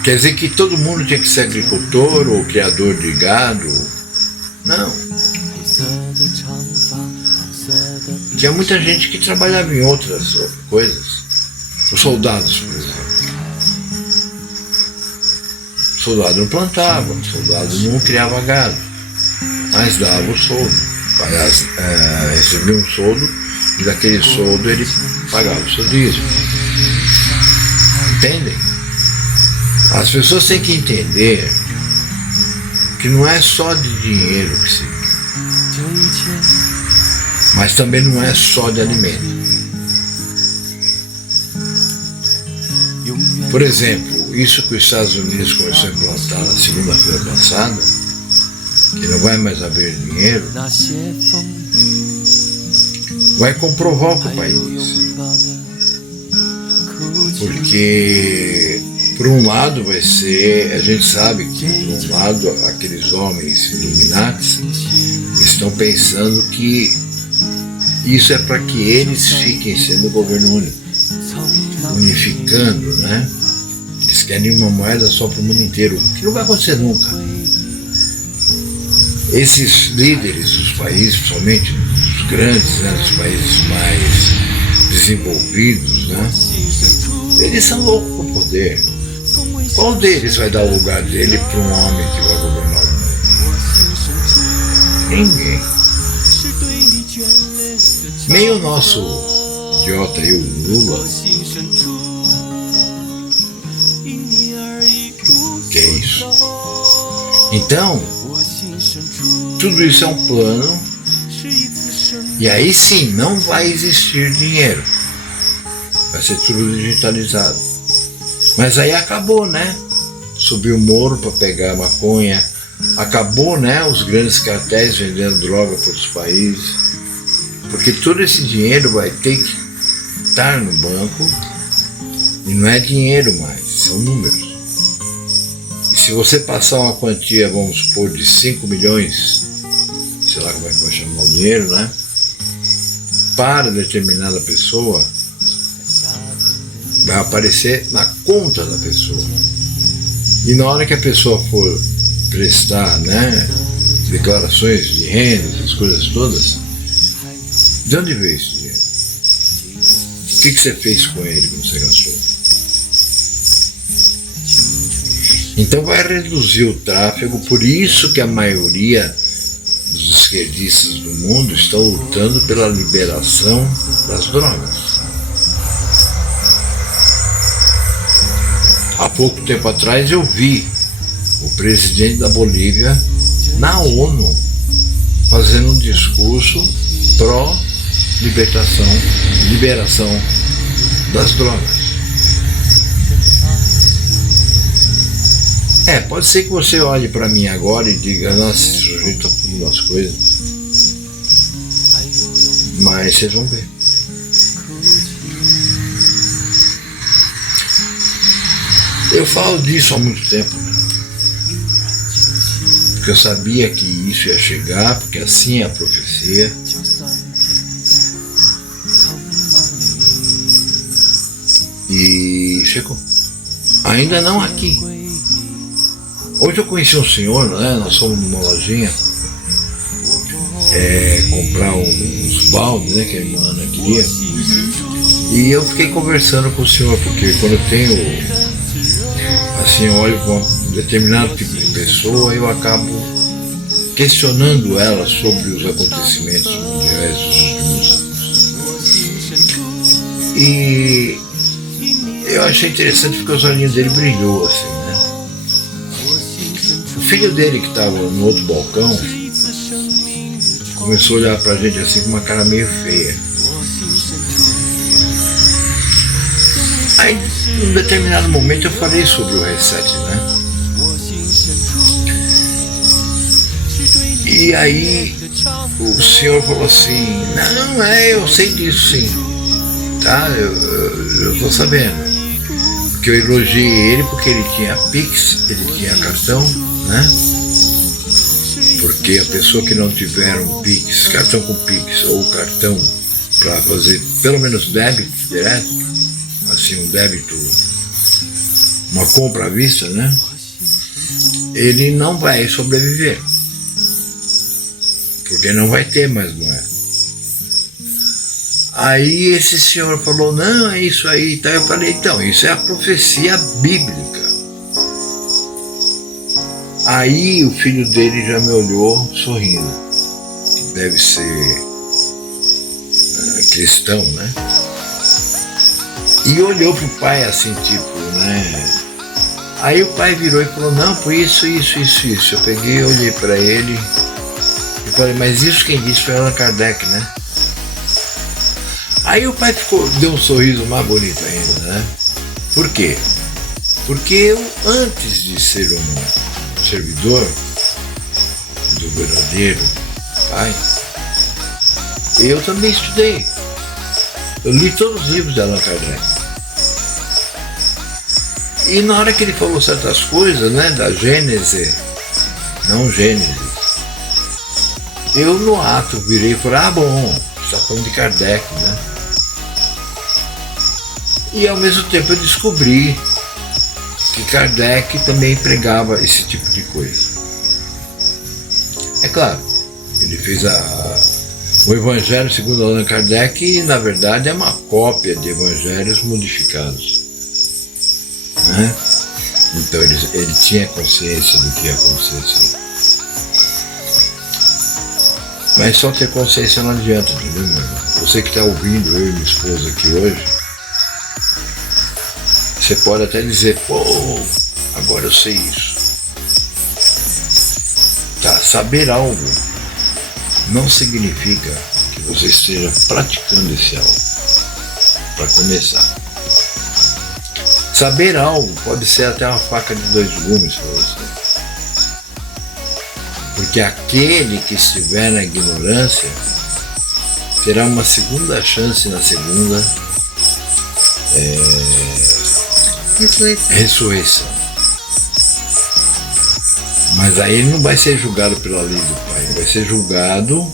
Quer dizer que todo mundo tinha que ser agricultor ou criador de gado? Não. Tinha muita gente que trabalhava em outras coisas. Os soldados, por exemplo. O soldado não plantava, o soldado não criava gado, mas dava o soldo. Aliás, recebia um soldo e daquele soldo ele pagava o seu dízimo. Entendem? As pessoas têm que entender que não é só de dinheiro que se vive, mas também não é só de alimento. Por exemplo, isso que os Estados Unidos começou a implantar na segunda-feira passada, que não vai mais haver dinheiro, vai comprovar o que o país diz. Porque, por um lado, vai ser, a gente sabe que, por um lado, aqueles homens iluminatis estão pensando que isso é para que eles fiquem sendo o governo único, unificando, né? Eles querem uma moeda só para o mundo inteiro, que não vai acontecer nunca. Esses líderes dos países, principalmente os grandes, né, dos países mais desenvolvidos, né, eles são loucos por poder. Qual deles vai dar o lugar dele para um homem que vai governar o mundo? Ninguém. Nem o nosso idiota aí, o Lula. Que é isso? Então, tudo isso é um plano, e aí sim, não vai existir dinheiro. Vai ser tudo digitalizado. Mas aí acabou, né? Subiu o morro para pegar maconha. Acabou, né? Os grandes cartéis vendendo droga para outros países. Porque todo esse dinheiro vai ter que estar no banco. E não é dinheiro mais, são números. E se você passar uma quantia, vamos supor, de 5 milhões, sei lá como é que vai chamar o dinheiro, né? Para determinada pessoa, vai aparecer na conta da pessoa. E na hora que a pessoa for prestar, né, declarações de renda, essas coisas todas, de onde veio esse dinheiro? O que você fez com ele quando você gastou? Então vai reduzir o tráfego, por isso que a maioria dos esquerdistas do mundo estão lutando pela liberação das drogas. Há pouco tempo atrás eu vi o presidente da Bolívia na ONU fazendo um discurso pró-liberação das drogas. Pode ser que você olhe para mim agora e diga, nossa, esse sujeito está fazendo umas coisas. Mas vocês vão ver. Eu falo disso há muito tempo, né? Porque eu sabia que isso ia chegar, porque assim é a profecia. E chegou. Ainda não aqui. Hoje eu conheci um senhor, né? Nós fomos numa lojinha comprar uns baldes, né? Que a irmã Ana queria. E eu fiquei conversando com o senhor, porque quando eu tenho assim, eu olho para um determinado tipo de pessoa, eu acabo questionando ela sobre os acontecimentos mundiais dos últimos anos. E eu achei interessante porque os olhinhos dele brilhou assim, né? O filho dele que estava no outro balcão começou a olhar pra gente assim com uma cara meio feia. Aí, num determinado momento, eu falei sobre o reset, né? E aí, o senhor falou assim, não, eu sei disso sim, tá? Eu tô sabendo. Porque eu elogiei ele porque ele tinha Pix, ele tinha cartão, né? Porque a pessoa que não tiver um Pix, cartão com Pix ou cartão para fazer pelo menos débito direto, assim um débito, uma compra à vista, né? Ele não vai sobreviver. Porque não vai ter mais moeda. Aí esse senhor falou, não, é isso aí. Então eu falei, então, isso é a profecia bíblica. Aí o filho dele já me olhou sorrindo. Deve ser cristão, né? E olhou pro pai assim, tipo, né? Aí o pai virou e falou, não, por isso. Eu peguei e olhei para ele e falei, mas isso quem disse foi Allan Kardec, né? Aí o pai deu um sorriso mais bonito ainda, né? Por quê? Porque eu, antes de ser um servidor do verdadeiro pai, eu também estudei. Eu li todos os livros de Allan Kardec. E na hora que ele falou certas coisas, né, da Gênese, não Gênesis, eu no ato virei e falei, bom, você está falando de Kardec, né? E ao mesmo tempo eu descobri que Kardec também pregava esse tipo de coisa. É claro, ele fez o Evangelho segundo Allan Kardec e na verdade é uma cópia de evangelhos modificados, né? Então ele tinha consciência do que ia acontecer. Mas só ter consciência não adianta, entendeu, meu irmão? Você que está ouvindo, eu e minha esposa aqui hoje, você pode até dizer, pô, agora eu sei isso. Tá, saber algo não significa que você esteja praticando esse algo, para começar. Saber algo pode ser até uma faca de dois gumes para você. Porque aquele que estiver na ignorância terá uma segunda chance na segunda ressurreição. Mas aí ele não vai ser julgado pela lei do Pai, ele vai ser julgado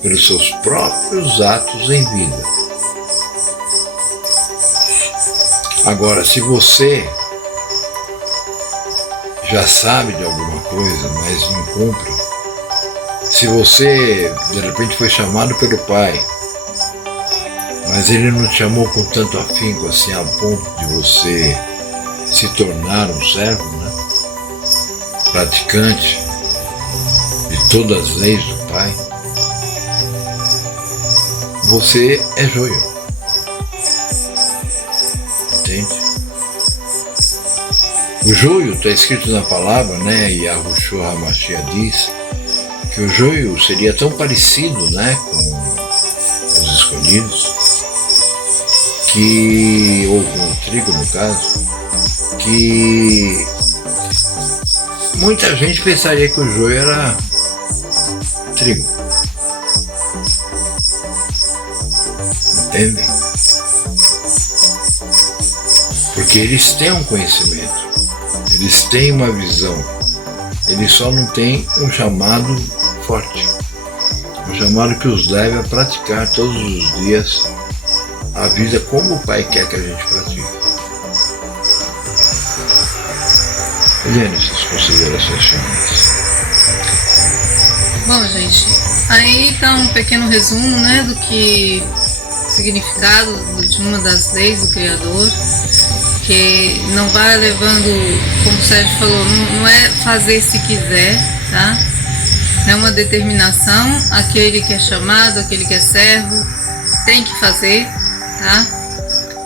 pelos seus próprios atos em vida. Agora, se você já sabe de alguma coisa, mas não cumpre, se você de repente foi chamado pelo Pai, mas ele não te chamou com tanto afinco assim, a ponto de você se tornar um servo, né? Praticante de todas as leis do Pai, você é joio. Entende? O joio está escrito na palavra, né? E Yahushua HaMashiach diz que o joio seria tão parecido, né, com os escolhidos, ou com o trigo no caso, que muita gente pensaria que o joio era trigo. Entendem? Porque eles têm um conhecimento, eles têm uma visão, eles só não têm um chamado forte, um chamado que os leve a praticar todos os dias a vida como o Pai quer que a gente pratique. Eliane, essas considerações finais. Bom, gente, aí está um pequeno resumo, né, do que significado de uma das leis do Criador. porque não vai levando, como o Sérgio falou, não é fazer se quiser, tá? É uma determinação, aquele que é chamado, aquele que é servo, tem que fazer, tá?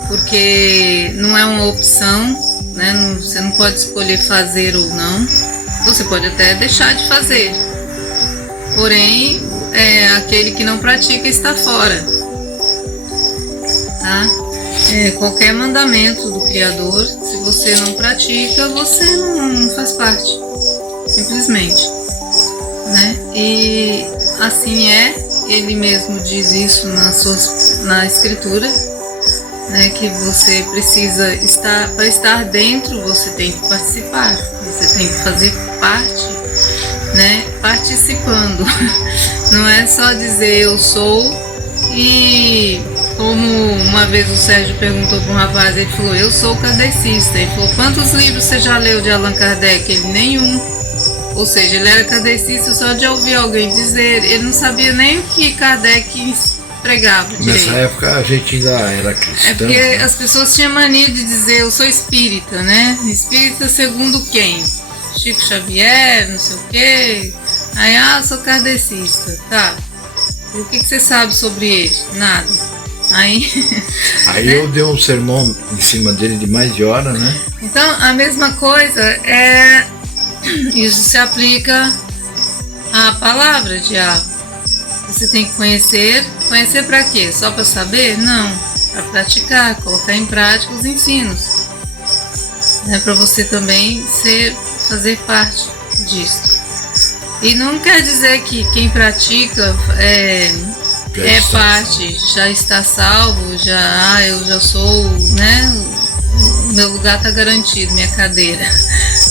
Porque não é uma opção, né? Você não pode escolher fazer ou não, você pode até deixar de fazer, porém, aquele que não pratica está fora, tá? Qualquer mandamento do Criador, se você não pratica, você não faz parte, simplesmente, né? E assim ele mesmo diz isso na Escritura, né? Que você precisa para estar dentro, você tem que participar, você tem que fazer parte, né? Participando, não é só dizer eu sou. E como uma vez o Sérgio perguntou para um rapaz, ele falou, eu sou kardecista. Ele falou, quantos livros você já leu de Allan Kardec? Ele, nenhum. Ou seja, ele era kardecista só de ouvir alguém dizer, ele não sabia nem o que Kardec pregava direito. Nessa época a gente ainda era cristão. É porque as pessoas tinham mania de dizer, eu sou espírita, né? Espírita segundo quem? Chico Xavier, não sei o quê. Aí, eu sou kardecista, tá. E o que você sabe sobre ele? Nada. Aí né? Eu dei um sermão em cima dele de mais de hora, né? Então, a mesma coisa isso se aplica à palavra diabo. Você tem que conhecer para quê? Só para saber? Não, para praticar, colocar em prática os ensinos. Para você também fazer parte disso. E não quer dizer que quem pratica já está salvo, eu já sou, né? O meu lugar está garantido, minha cadeira.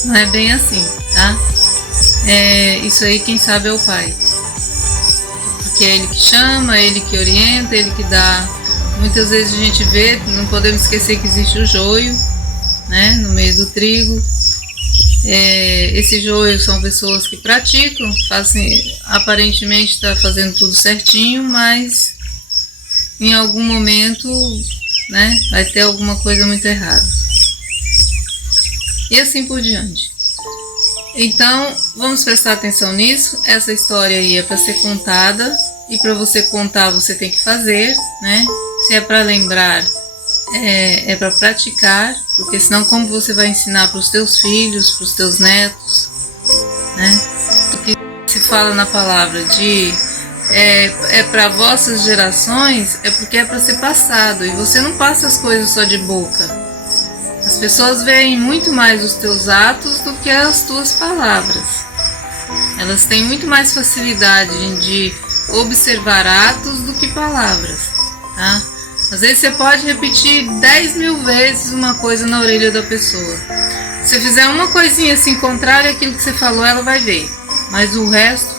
Não é bem assim, tá? Isso aí quem sabe é o Pai. Porque é Ele que chama, é Ele que orienta, é Ele que dá. Muitas vezes a gente vê, não podemos esquecer que existe o joio, né? No meio do trigo. Esse joio são pessoas que praticam, aparentemente está fazendo tudo certinho, mas em algum momento, né, vai ter alguma coisa muito errada. E assim por diante. Então, vamos prestar atenção nisso. Essa história aí é para ser contada, e para você contar você tem que fazer, né? Se é para lembrar, é para praticar, porque senão como você vai ensinar para os teus filhos, para os teus netos, né? O que se fala na palavra para vossas gerações, é porque é para ser passado, e você não passa as coisas só de boca. As pessoas veem muito mais os teus atos do que as tuas palavras. Elas têm muito mais facilidade de observar atos do que palavras, tá? Às vezes você pode repetir 10.000 vezes uma coisa na orelha da pessoa. Se você fizer uma coisinha assim contrária àquilo que você falou, ela vai ver. Mas o resto,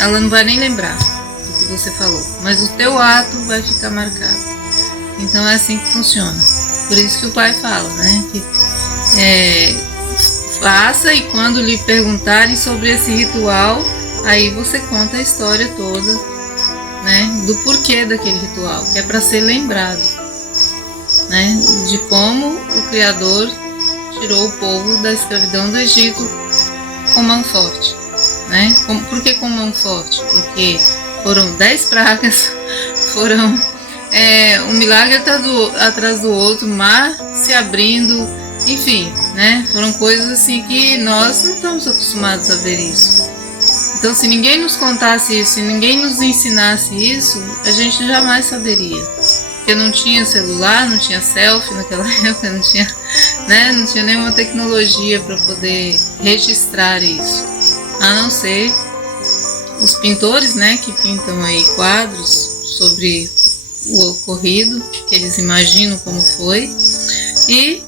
ela não vai nem lembrar do que você falou. Mas o teu ato vai ficar marcado. Então é assim que funciona. Por isso que o Pai fala, né? Que faça, e quando lhe perguntarem sobre esse ritual, aí você conta a história toda, né, do porquê daquele ritual, que é para ser lembrado, né, de como o Criador tirou o povo da escravidão do Egito com mão forte, né? Por que com mão forte? Porque foram 10 pragas, foram um milagre atrás do outro, mar se abrindo, enfim, né? Foram coisas assim que nós não estamos acostumados a ver isso. Então, se ninguém nos contasse isso, se ninguém nos ensinasse isso, a gente jamais saberia. Porque não tinha celular, não tinha selfie naquela época, não tinha nenhuma tecnologia para poder registrar isso. A não ser os pintores, né, que pintam aí quadros sobre o ocorrido, que eles imaginam como foi, e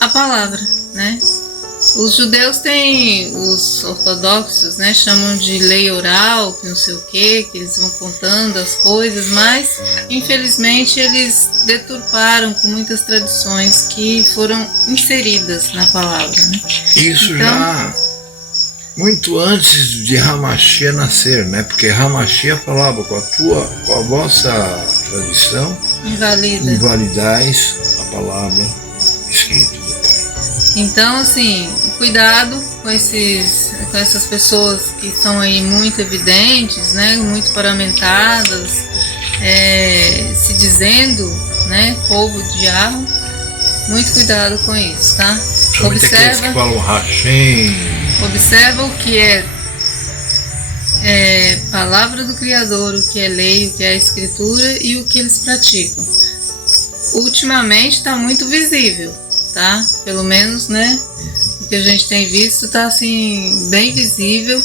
a palavra, né? Os judeus têm, os ortodoxos, né, chamam de lei oral, que não sei o que eles vão contando as coisas, mas infelizmente eles deturparam com muitas tradições que foram inseridas na palavra, né? Isso então, já muito antes de Hamashia nascer, né? Porque Hamashia falava com a vossa tradição, invalidais a palavra escrita do Pai. Então, assim, cuidado com essas pessoas que estão aí muito evidentes, né, muito paramentadas, se dizendo, né, povo de Yahweh. Muito cuidado com isso, tá? Somente aqueles que falam Hashem. Observa o que é palavra do Criador, o que é lei, o que é a escritura e o que eles praticam. Ultimamente está muito visível, tá? Pelo menos, né? O que a gente tem visto está assim bem visível,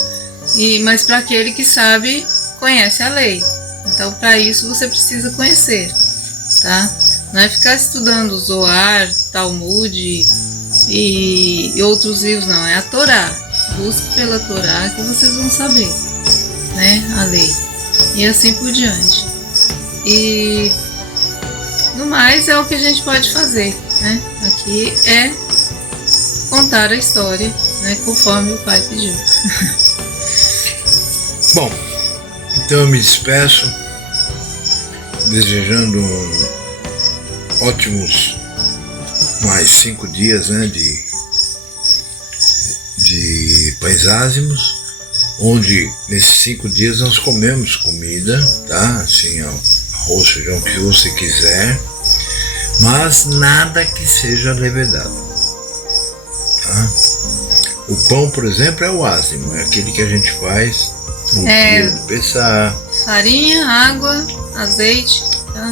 mas para aquele que sabe, conhece a lei. Então, para isso você precisa conhecer, tá? Não é ficar estudando Zohar, Talmud e outros livros, não. É a Torá. Busque pela Torá que vocês vão saber, né, a lei. E assim por diante. E no mais é o que a gente pode fazer, né? Aqui é contar a história, né, conforme o Pai pediu. Bom, então eu me despeço desejando ótimos mais 5 dias, né, de pães ázimos, onde nesses 5 dias nós comemos comida, tá? Assim, arroz, feijão, o que você quiser, mas nada que seja levedado, tá? O pão, por exemplo, é o ázimo, é aquele que a gente faz no dia do Pessah. Farinha, água, azeite, tá?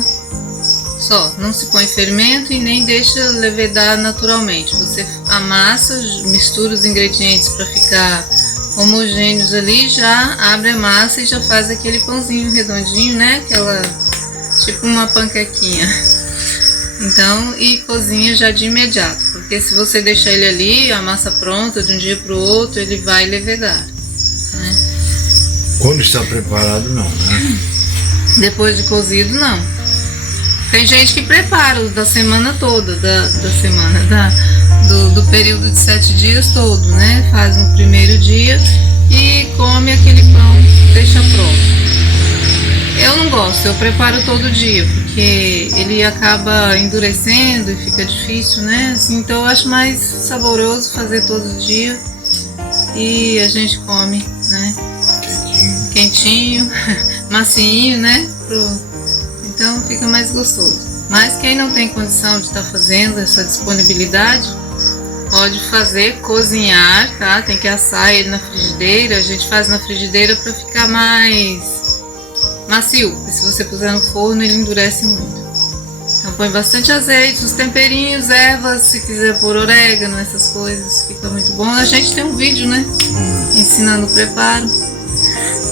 Só, não se põe fermento e nem deixa levedar naturalmente. Você amassa, mistura os ingredientes para ficar homogêneos ali, já abre a massa e já faz aquele pãozinho redondinho, né? Aquela, tipo uma panquequinha. Então, e cozinha já de imediato, porque se você deixar ele ali, a massa pronta de um dia para o outro, ele vai levedar, né? Quando está preparado, não, né? Depois de cozido, não. Tem gente que prepara o da semana toda, do período de 7 dias todo, né? Faz no primeiro dia e come aquele pão, deixa pronto. Eu não gosto, eu preparo todo dia, porque ele acaba endurecendo e fica difícil, né? Assim, então eu acho mais saboroso fazer todo dia e a gente come, né? Quentinho, macinho, né? Então fica mais gostoso. Mas quem não tem condição de estar fazendo essa disponibilidade, pode fazer, cozinhar, tá? Tem que assar ele na frigideira. A gente faz na frigideira para ficar mais macio. Porque se você puser no forno, ele endurece muito. Então põe bastante azeite, os temperinhos, ervas, se quiser pôr orégano, essas coisas, fica muito bom. A gente tem um vídeo, né? Ensinando o preparo.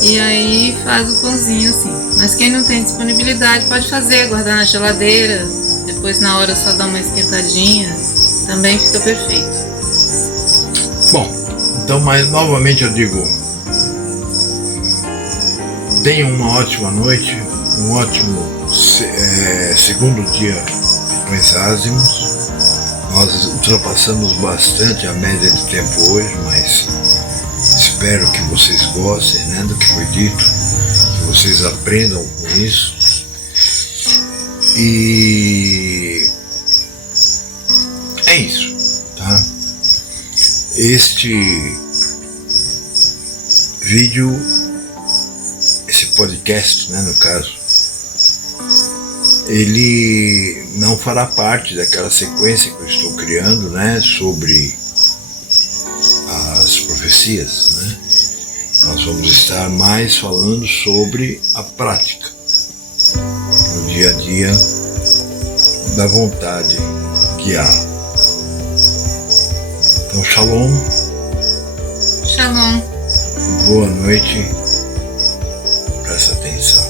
E aí faz o pãozinho assim. Mas quem não tem disponibilidade pode fazer, guardar na geladeira, depois na hora só dar uma esquentadinha, também fica perfeito. Bom, então novamente eu digo, tenham uma ótima noite, um ótimo segundo dia de pães ázimos. Nós ultrapassamos bastante a média de tempo hoje, mas espero que vocês gostem, né, do que foi dito, que vocês aprendam com isso. E é isso, tá? Este vídeo, esse podcast, né, no caso, ele não fará parte daquela sequência que eu estou criando, né, sobre as profecias, né? Nós vamos estar mais falando sobre a prática no dia a dia da vontade que há. Então, shalom. Shalom. Boa noite. Presta atenção.